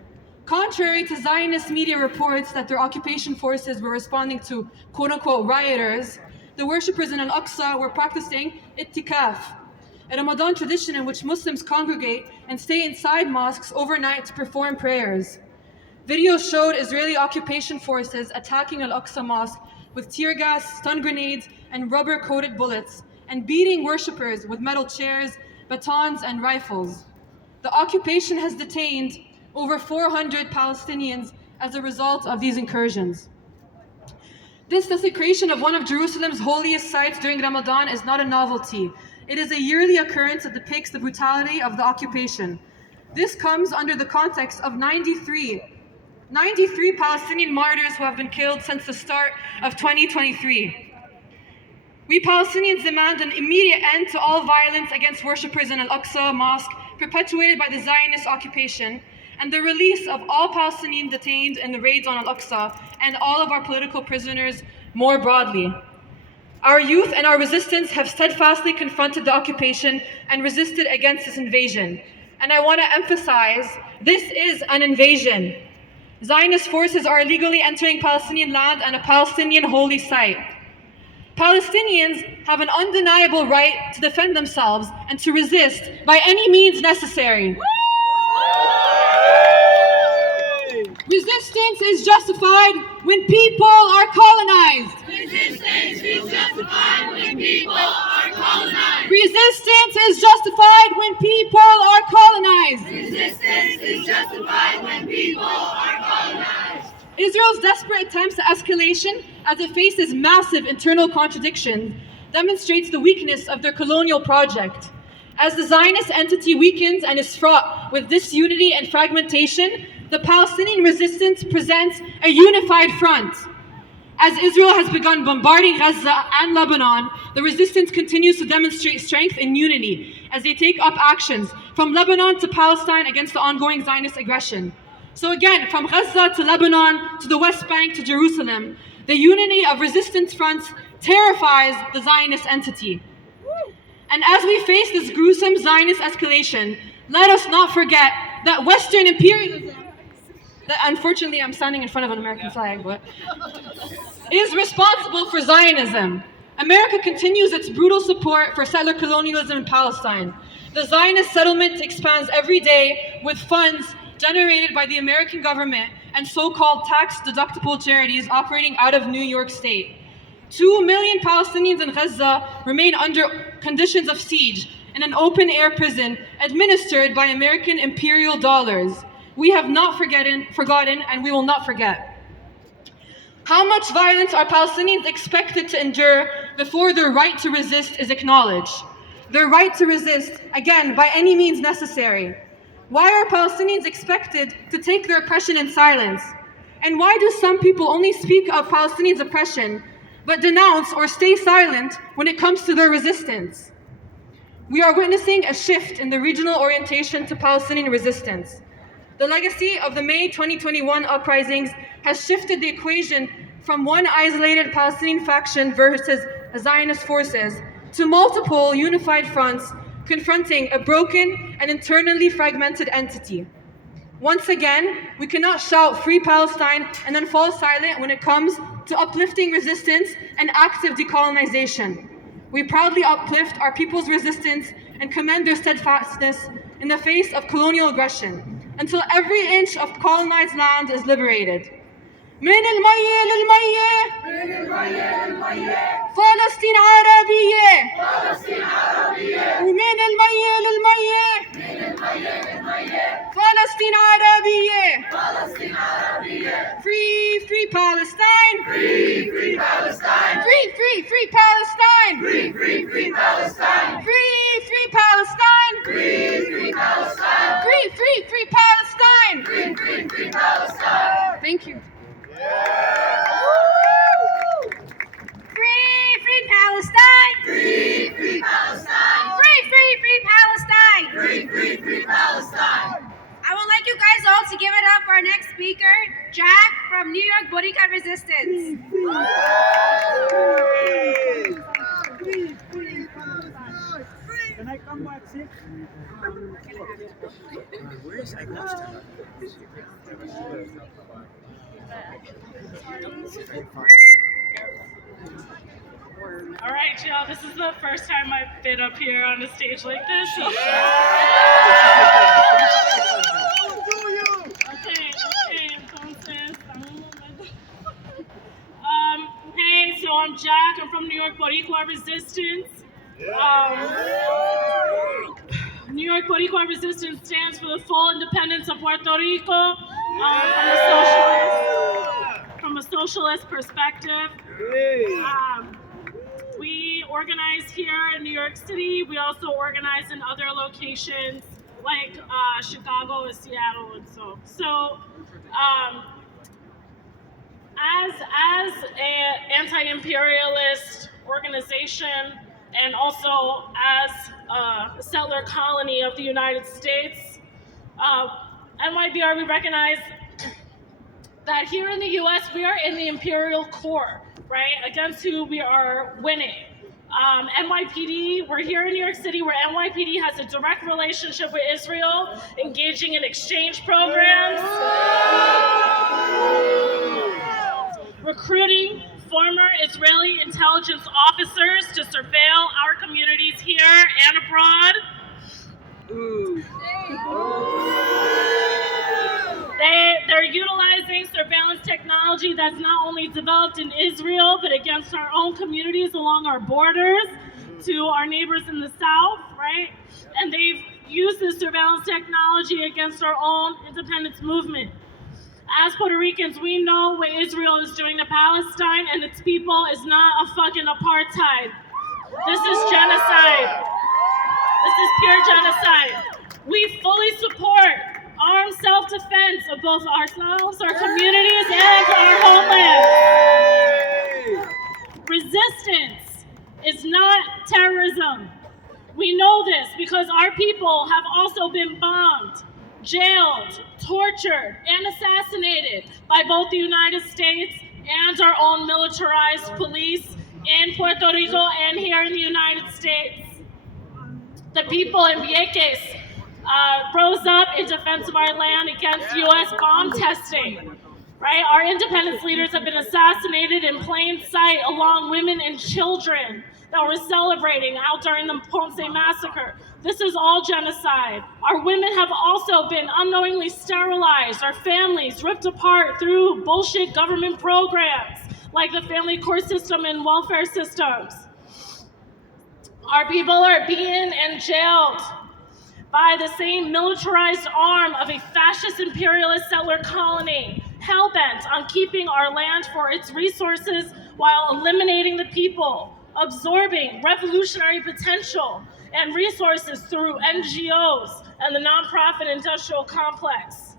Contrary to Zionist media reports that their occupation forces were responding to quote-unquote rioters, the worshippers in Al-Aqsa were practicing ittikaf, a Ramadan tradition in which Muslims congregate and stay inside mosques overnight to perform prayers. Videos showed Israeli occupation forces attacking Al-Aqsa Mosque with tear gas, stun grenades, and rubber-coated bullets, and beating worshippers with metal chairs, batons, and rifles. The occupation has detained over 400 Palestinians as a result of these incursions. This desecration of one of Jerusalem's holiest sites during Ramadan is not a novelty. It is a yearly occurrence that depicts the brutality of the occupation. This comes under the context of 93 Palestinian martyrs who have been killed since the start of 2023. We Palestinians demand an immediate end to all violence against worshippers in Al-Aqsa Mosque perpetuated by the Zionist occupation, and the release of all Palestinians detained in the raids on Al-Aqsa and all of our political prisoners more broadly. Our youth and our resistance have steadfastly confronted the occupation and resisted against this invasion. And I want to emphasize, this is an invasion. Zionist forces are illegally entering Palestinian land and a Palestinian holy site. Palestinians have an undeniable right to defend themselves and to resist by any means necessary. Resistance is justified when people are colonized. Resistance is justified when people are colonized. Resistance is justified when people are colonized. Resistance is justified when people are colonized. Israel's desperate attempts at escalation, as it faces massive internal contradictions, demonstrates the weakness of their colonial project. As the Zionist entity weakens and is fraught with disunity and fragmentation, the Palestinian resistance presents a unified front. As Israel has begun bombarding Gaza and Lebanon, the resistance continues to demonstrate strength and unity as they take up actions from Lebanon to Palestine against the ongoing Zionist aggression. So again, from Gaza to Lebanon to the West Bank to Jerusalem, the unity of resistance fronts terrifies the Zionist entity. And as we face this gruesome Zionist escalation, let us not forget that Western imperialism unfortunately I'm standing in front of an American flag, but is responsible for Zionism. America continues its brutal support for settler colonialism in Palestine. The Zionist settlement expands every day with funds generated by the American government and so-called tax-deductible charities operating out of New York State. 2 million Palestinians in Gaza remain under conditions of siege in an open-air prison administered by American imperial dollars. We have not forgotten, and we will not forget. How much violence are Palestinians expected to endure before their right to resist is acknowledged? Their right to resist, again, by any means necessary. Why are Palestinians expected to take their oppression in silence? And why do some people only speak of Palestinians' oppression, but denounce or stay silent when it comes to their resistance? We are witnessing a shift in the regional orientation to Palestinian resistance. The legacy of the May 2021 uprisings has shifted the equation from one isolated Palestinian faction versus Zionist forces to multiple unified fronts confronting a broken and internally fragmented entity. Once again, we cannot shout "Free Palestine" and then fall silent when it comes to uplifting resistance and active decolonization. We proudly uplift our people's resistance and commend their steadfastness in the face of colonial aggression until every inch of colonized land is liberated. من المية للمية فلسطين عربية ومن المية للمية فلسطين عربية Free Palestine Free Palestine Free Palestine Free Palestine Free Palestine Free Palestine Thank you. Free Palestine! Free Palestine! Free Palestine! Free Palestine! I would like you guys all to give it up for our next speaker, Jack from New York Bodyguard Resistance. Can I come back, see? Where is Al-Aqsa? All right, y'all, this is the first time I've been up here on a stage like this. Okay, entonces, hey, so I'm Jack, I'm from New York Boricua Resistance. New York Boricua Resistance stands for the full independence of Puerto Rico from a socialist perspective. We organize here in New York City. We also organize in other locations like Chicago and Seattle and so. So, as an anti-imperialist organization and also as a settler colony of the United States, NYBR, we recognize that here in the U.S. we are in the imperial core, right? Against who we are winning. NYPD, we're here in New York City where NYPD has a direct relationship with Israel, engaging in exchange programs, recruiting former Israeli intelligence officers to surveil our communities here and abroad. They're utilizing surveillance technology that's not only developed in Israel, but against our own communities along our borders to our neighbors in the south, right? And they've used this surveillance technology against our own independence movement. As Puerto Ricans, we know what Israel is doing to Palestine and its people is not a fucking apartheid. This is genocide. This is pure genocide. We fully support armed self-defense of both ourselves, our communities, and our homeland. Resistance is not terrorism. We know this because our people have also been bombed, jailed, tortured, and assassinated by both the United States and our own militarized police in Puerto Rico and here in the United States. The people in Vieques rose up in defense of our land against U.S. bomb testing. Right? Our independence leaders have been assassinated in plain sight, along women and children that were celebrating out during the Ponce massacre. This is all genocide. Our women have also been unknowingly sterilized, our families ripped apart through bullshit government programs like the family court system and welfare systems. Our people are beaten and jailed by the same militarized arm of a fascist imperialist settler colony, hell-bent on keeping our land for its resources while eliminating the people, absorbing revolutionary potential and resources through NGOs and the nonprofit industrial complex.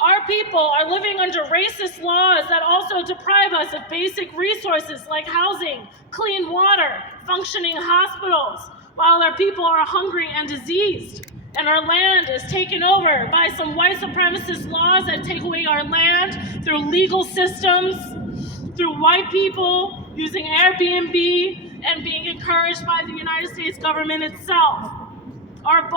Our people are living under racist laws that also deprive us of basic resources like housing, clean water, functioning hospitals, while our people are hungry and diseased. And our land is taken over by some white supremacist laws that take away our land through legal systems, through white people using Airbnb and being encouraged by the United States government itself. Our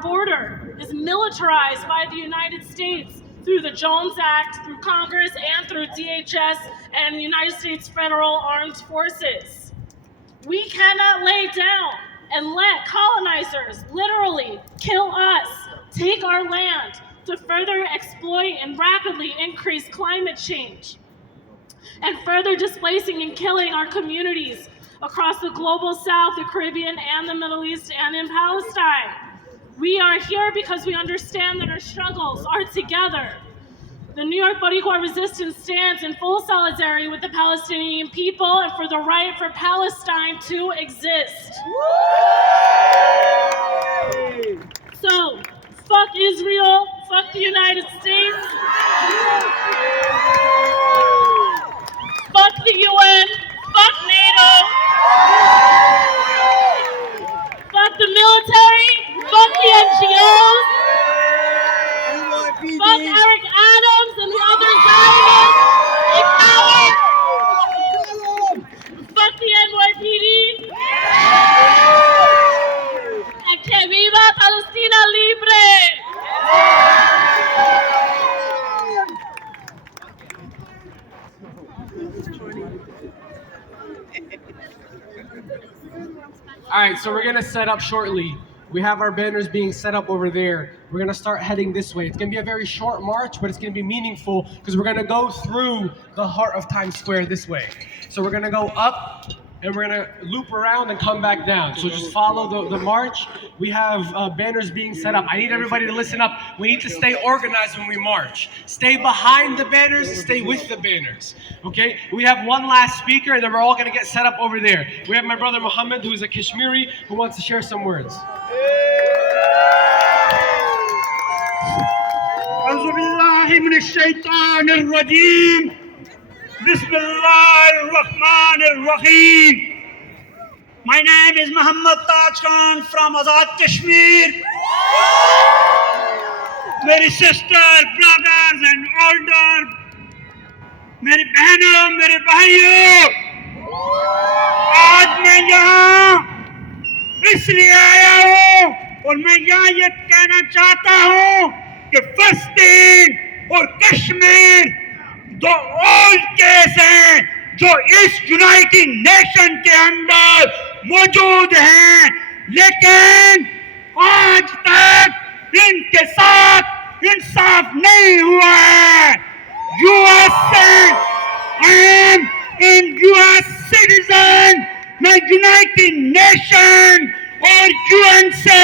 border is militarized by the United States through the Jones Act, through Congress, and through DHS and United States Federal Armed Forces. We cannot lay down and let colonizers literally kill us, take our land to further exploit and rapidly increase climate change, and further displacing and killing our communities across the global South, the Caribbean, and the Middle East, and in Palestine. We are here because we understand that our struggles are together. The New York Boricua resistance stands in full solidarity with the Palestinian people and for the right for Palestine to exist. So, fuck Israel, fuck the United States, fuck the UN, fuck NATO, fuck the military, fuck the NGOs, fuck Eric Adams and the other Zionists in power, fuck the NYPD, and que viva Palestina libre! All right, so we're gonna set up shortly. We have our banners being set up over there. We're gonna start heading this way. It's gonna be a very short march, but it's gonna be meaningful because we're gonna go through the heart of Times Square this way. So we're gonna go up and we're gonna loop around and come back down. So just follow the march. We have banners being set up. I need everybody to listen up. We need to stay organized when we march. Stay behind the banners, stay with the banners, okay? We have one last speaker and then we're all gonna get set up over there. We have my brother Muhammad, who is a Kashmiri, who wants to share some words. أعوذ بالله من الشيطان الرجيم بسم الله الرحمن الرحيم. My name is Muhammad Taj Khan from Azad Kashmir. मेरी sister, brothers and older, मेरी बहनों, मेरे भाइयों, आज मैं यहाँ इसलिए आया हूँ और मैं यहाँ ये कहना चाहता हूँ कि फलस्तीन और कश्मीर दो ओल्ड केस हैं जो इस यूनाइटेड नेशन के अंदर मौजूद हैं, लेकिन आज तक इनके साथ इंसाफ नहीं हुआ है. I am in US citizen. मैं यूनाइटेड नेशन और यूएन से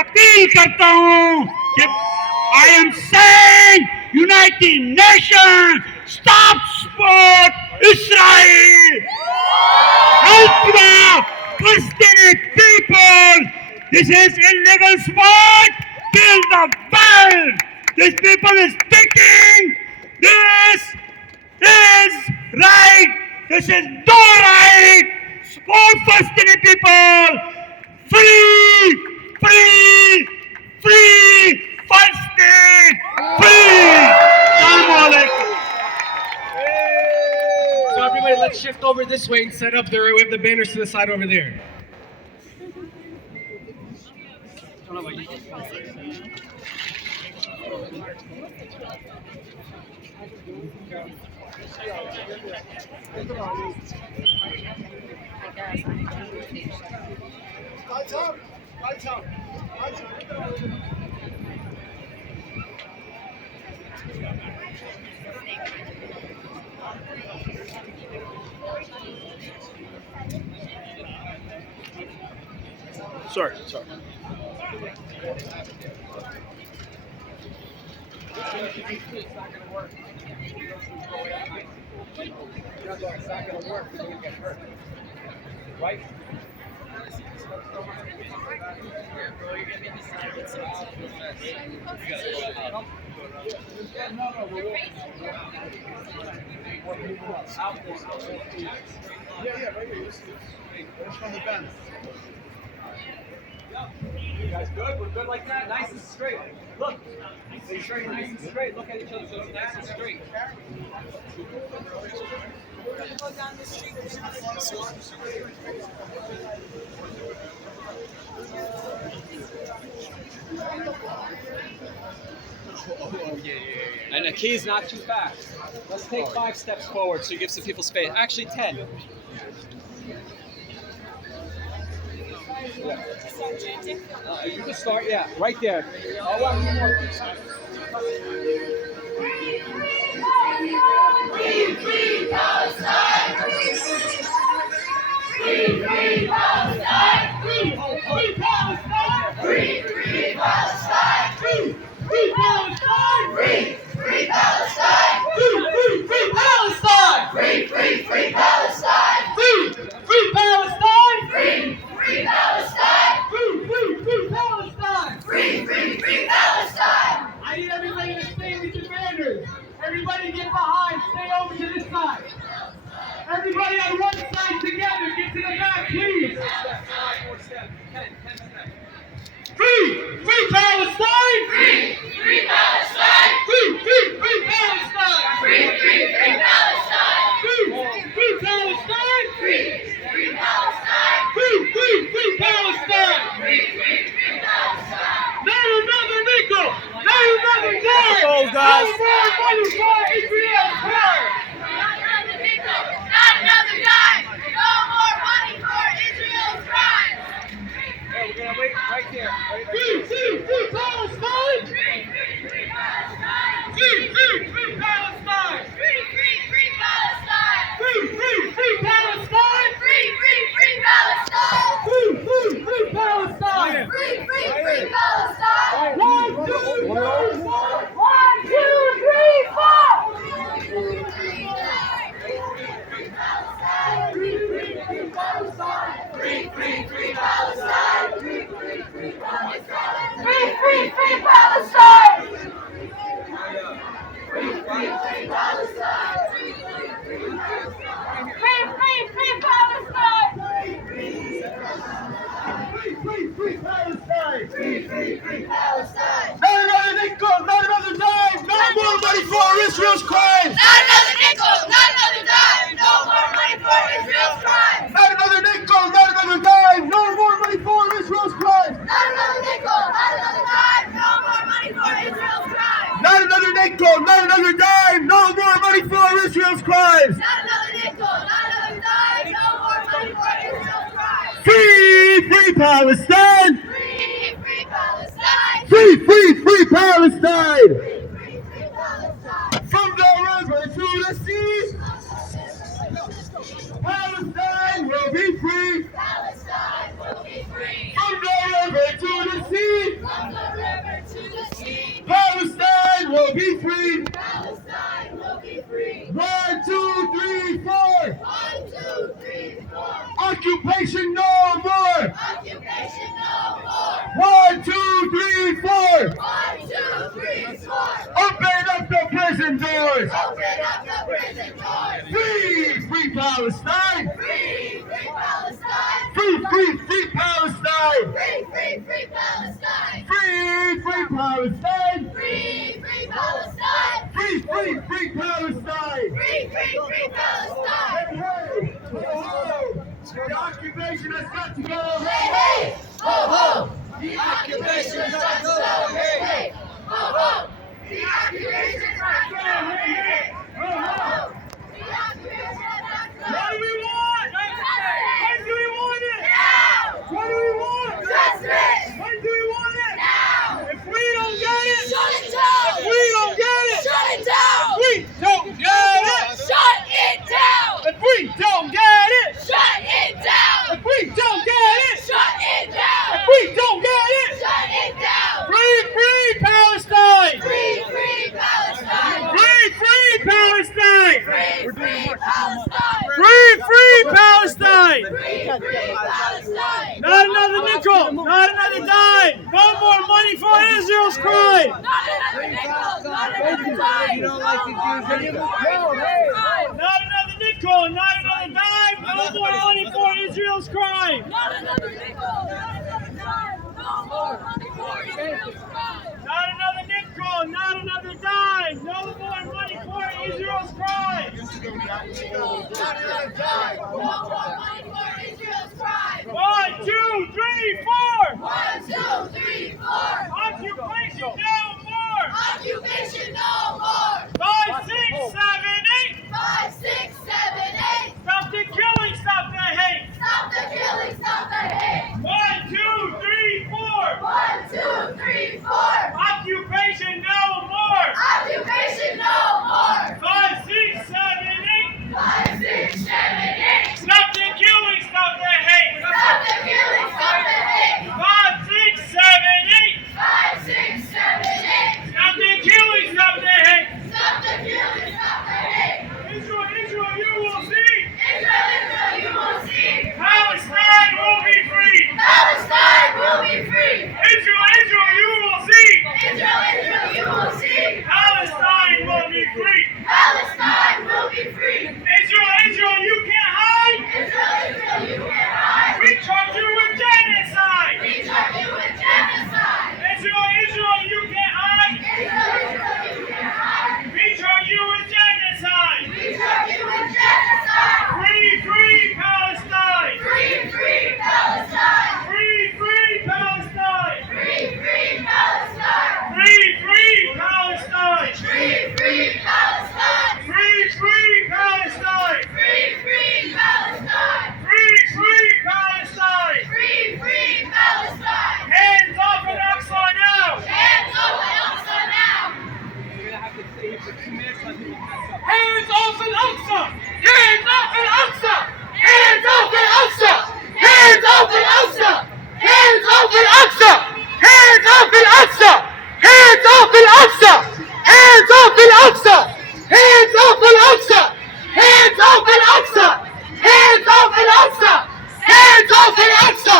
अपील करता हूँ कि I am saying United Nations stop support Israel. Help the Palestinian people. This is illegal sport. Kill the world. These people is thinking this is right. This is no right. Support Palestinian people. Free, free, free. Palestine, free. Assalamu alaikum. So everybody, let's shift over this way and set up there. We have the banners to the side over there. Lights out! Lights out! Lights out! Sorry. It's not going to work. It's not going to work. You're going to get hurt. Right? Yeah, right here. It's from the bend. You guys good? We're good like that? Nice and straight. Look. Stay straight, nice and straight. Look at each other so it's nice and straight. We're going to go down the street. And the key's not too fast. Let's take 5 steps forward so you give some people space. Actually, 10. You can start, yeah, right there. Oh, one more. Free Palestine! Free Palestine! Free Palestine! Free Palestine! Free Palestine! Free Palestine! Free Palestine! Free Palestine! Free Palestine! Free Palestine! Free Palestine! Free Palestine! I need everybody to stay with your banners. Everybody get behind. Stay over to this side. Everybody on one side together. Get to the back, please. 10 steps. Free Palestine! Free Palestine! Free Palestine! Free Palestine! Free Palestine! Free Palestine! Free Palestine! Free Palestine! Not another nickel! Not another dime! Go, guys. No more money for Israel's crime! Not another nickel! Not another dime! No more money for Israel's crime! Hey, we're going to wait right there. Free Palestine! Free Palestine! Free Palestine! Free Palestine! Free Palestine! Free Palestine! Free Palestine! Free Palestine! 1, 2, 3, 4! 1, 2, 3, 4! Free Palestine! Free Palestine! Free Palestine! Free Palestine! Free Palestine! Free Palestine! Not another nickel, not another dime, no more money for Israel's crimes! Not another nickel, not another dime, no more money for Israel's crimes! Not another nickel, not another dime, no more money for Israel's crimes! Not another nickel, not another dime, no more money for Israel's crimes! Not another nickel, not another dime, no more money for Israel's crimes! Not another nickel, not another dime, no more money for Israel's crimes! Free Palestine! Free Palestine! Free Palestine! Free Palestine! From the river to the sea, Palestine will be free! Palestine will be free! From the river to the sea, From the river to the sea, Palestine will be free! Palestine will be free! 1, 2, 3, 4! 1, 2, 3, 4! Occupation no more! Occupation no more! 1, 2, 3, 4! 1, 2, 3, 4! Open up the prison doors! Open up the prison doors! Free Palestine! Free Palestine! Free Palestine! Free Palestine! Free Palestine! Free Palestine! Free Palestine! Free Palestine! Hey, hey! Ho, ho! The occupation has got to go! Hey, hey! Ho, ho! The occupation Palestine! Not another nickel! Not another dime! No more money for Israel's crime! Not another nickel! Not another dime! You don't like the Jews anymore? Not another nickel! Not another dime! No more money for Israel's crime! Not another nickel! Not another dime! No more money for Israel's crime! Not another nickel! Not another dime! No more money for Israel's crime! Not another dime! No more money for Israel's crime! 1, 2, 3, 4! 1, 2, 3, 4! Occupation no more! Occupation no more! 5, 6, 7, 8! 5, 6, 7, 8! Stop the killing! Stop the hate! Stop the killing! Stop the hate! 1, 2, 3, 4! 1, 2, 3, 4! Occupation no more! Occupation no more! 5, 6, 7, 8! 5, 6, 7, 8! Stop the killing! Stop the hate! Stop the killing! Stop the hate! 5, 6, 7, 8! 5, 6, 7, 8! Stop the killing! Stop the hate! Stop the killing! Stop the hate! Israel, Israel, you will see! Israel, Israel, you will see! Palestine will be free! Palestine will be free! Israel, Israel, you will see! Israel, Israel, you will see! Palestine will be free! Palestine will be free! Israel, Israel, you can't hide! Israel, Israel, you can't hide! We charge you with genocide! We charge you with genocide! Israel, Israel, you can't hide! Israel, Israel, you can't hide! We charge you with genocide! We charge you with genocide! Free, free Palestine! Free, free Palestine! Free, free Palestine! Free, free Palestine! Free, free Palestine! Free, free Palestine! Free, free Palestine! Free, free Palestine! Free, free Palestine! Free, free Palestine! Hands off Al-Aqsa now! Hands off Al-Aqsa now! Hands off Al-Aqsa! Hands off Al-Aqsa! Hands off Al-Aqsa! Hands off Al-Aqsa! Hands off Al-Aqsa! Hands off Al-Aqsa! Hands off Al-Aqsa! Hands off Al-Aqsa! Hands off Al-Aqsa! Hands off Al-Aqsa! Hands off Al-Aqsa! Hands off Al-Aqsa!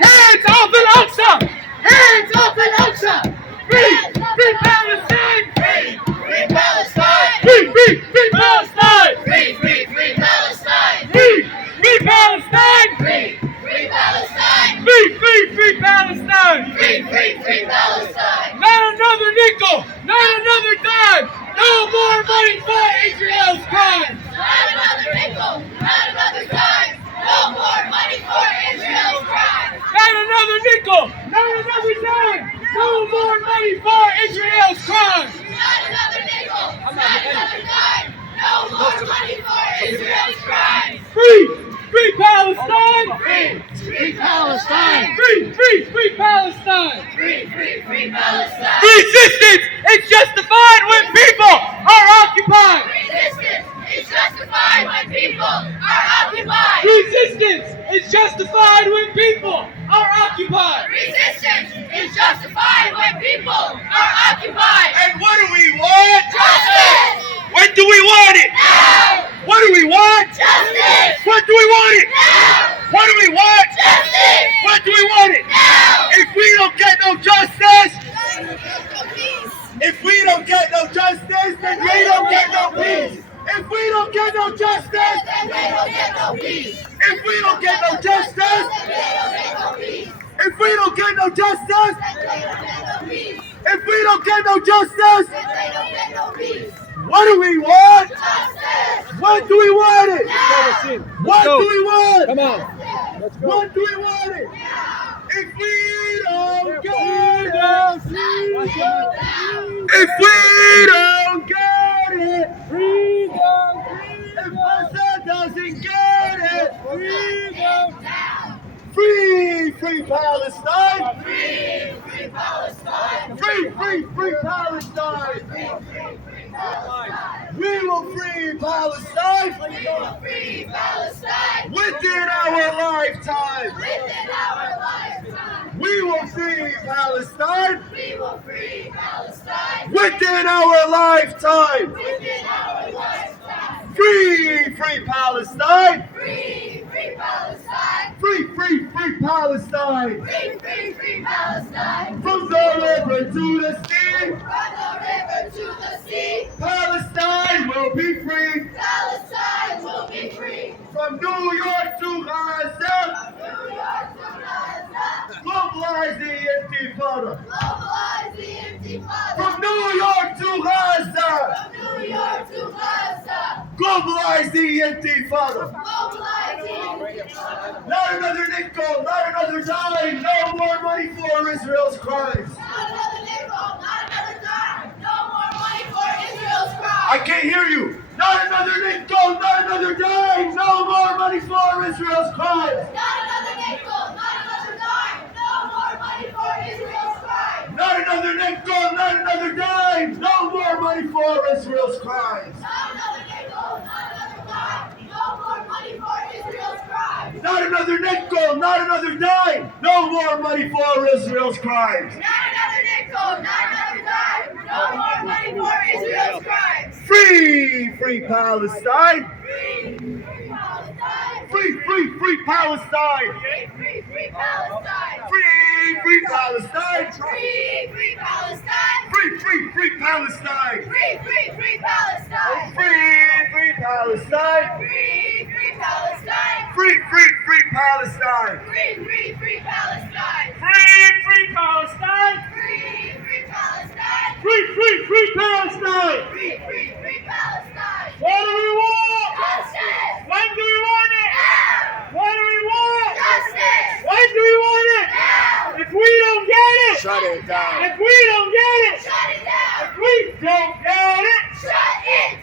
Hands off Al-Aqsa! Hands off Al-Aqsa! Free! Free Palestine! Free Palestine! Free! Free! Free Palestine! Free, free, free Palestine! Free! Free Palestine! Free, free Palestine! Free! Free! Free Palestine! Free, free, free Palestine! Not another nickel! Not another dime! No more money for Israel's crime! Not another nickel! Not another dime! No more money for Israel's crime! Not another nickel! Not another dime! No more money for Israel's crime! Not another nickel! Not another dime! No more money for Israel's crime! Free! Free Palestine! Free! Free Palestine! Free! Free! Free Palestine! Free, free, free Palestine! Resistance is justified when people are occupied! Resistance is justified when people are occupied! Resistance is justified when people are occupied! Resistance is justified when people are occupied! And what do we want? Justice! When do we want it? Now! What do we want? Justice! When do we want it? Now! What do we want? Justice! When do we want it? Now! If we don't get no justice, Peace! If we don't get no justice, then we don't get no peace. If we don't get no justice, Then we don't get no peace! if we don't get no justice, Then we don't get no peace! if we don't get no justice, Then we don't get no peace! if we don't get no justice, Then we don't get no peace! what do we want? Justice! What do we want it? Now! What do we want? Come on. Let's go. What do we want it? If we don't get it, if we don't get it, if Assad doesn't get it, free, free Palestine, Free, free Palestine! free, free, free Palestine. We will free Palestine Free Palestine! within our lifetime. Within our lifetime! We will free Palestine We will free Palestine! within our lifetime. Within our lifetime! Free, free Palestine. Free, free Palestine! Palestine. Free, free, free Palestine. From the river to the sea. From the river to the sea. Palestine will be free. Palestine will be free. From New York to Gaza. From New York to Gaza. Globalize the Intifada. Globalize the Intifada. From New York to Gaza. From New York to Gaza. Globalize the Intifada. Globalize the Intifada. Not another nickel, not another dime, no more money for Israel's crimes. Not another nickel, not another dime, no more money for Israel's crimes. I can't hear you. Not another nickel, not another dime, no more money for Israel's crimes. Not another nickel, not another dime, no more money for Israel's crimes. Not another nickel, not another dime, no more money for Israel's crimes. Not another nickel, not another dime, no more money for Israel's crimes. Not another nickel, not another dime, no more money for Israel's crimes. Not another nickel, not another dime, no more money for Israel's crimes. Free, free Palestine. Free, free Palestine. Free, free, free Palestine. Free, free, free Palestine. Free, free Palestine. Free, free Palestine. Free, free, free Palestine. Free, free, free Palestine. Free, free Palestine. Free, free Palestine. Free, free, free Palestine. Free, free, free Palestine. Free, free Palestine. Free, free Palestine. Free, free, free Palestine. Free, free, free Palestine. What do we want? Justice. When do we want it? Now. What do we want? Justice. When do we want it? Now. If we don't get it, Shut it down. if we don't get it, Shut it down. if we don't get it, Shut it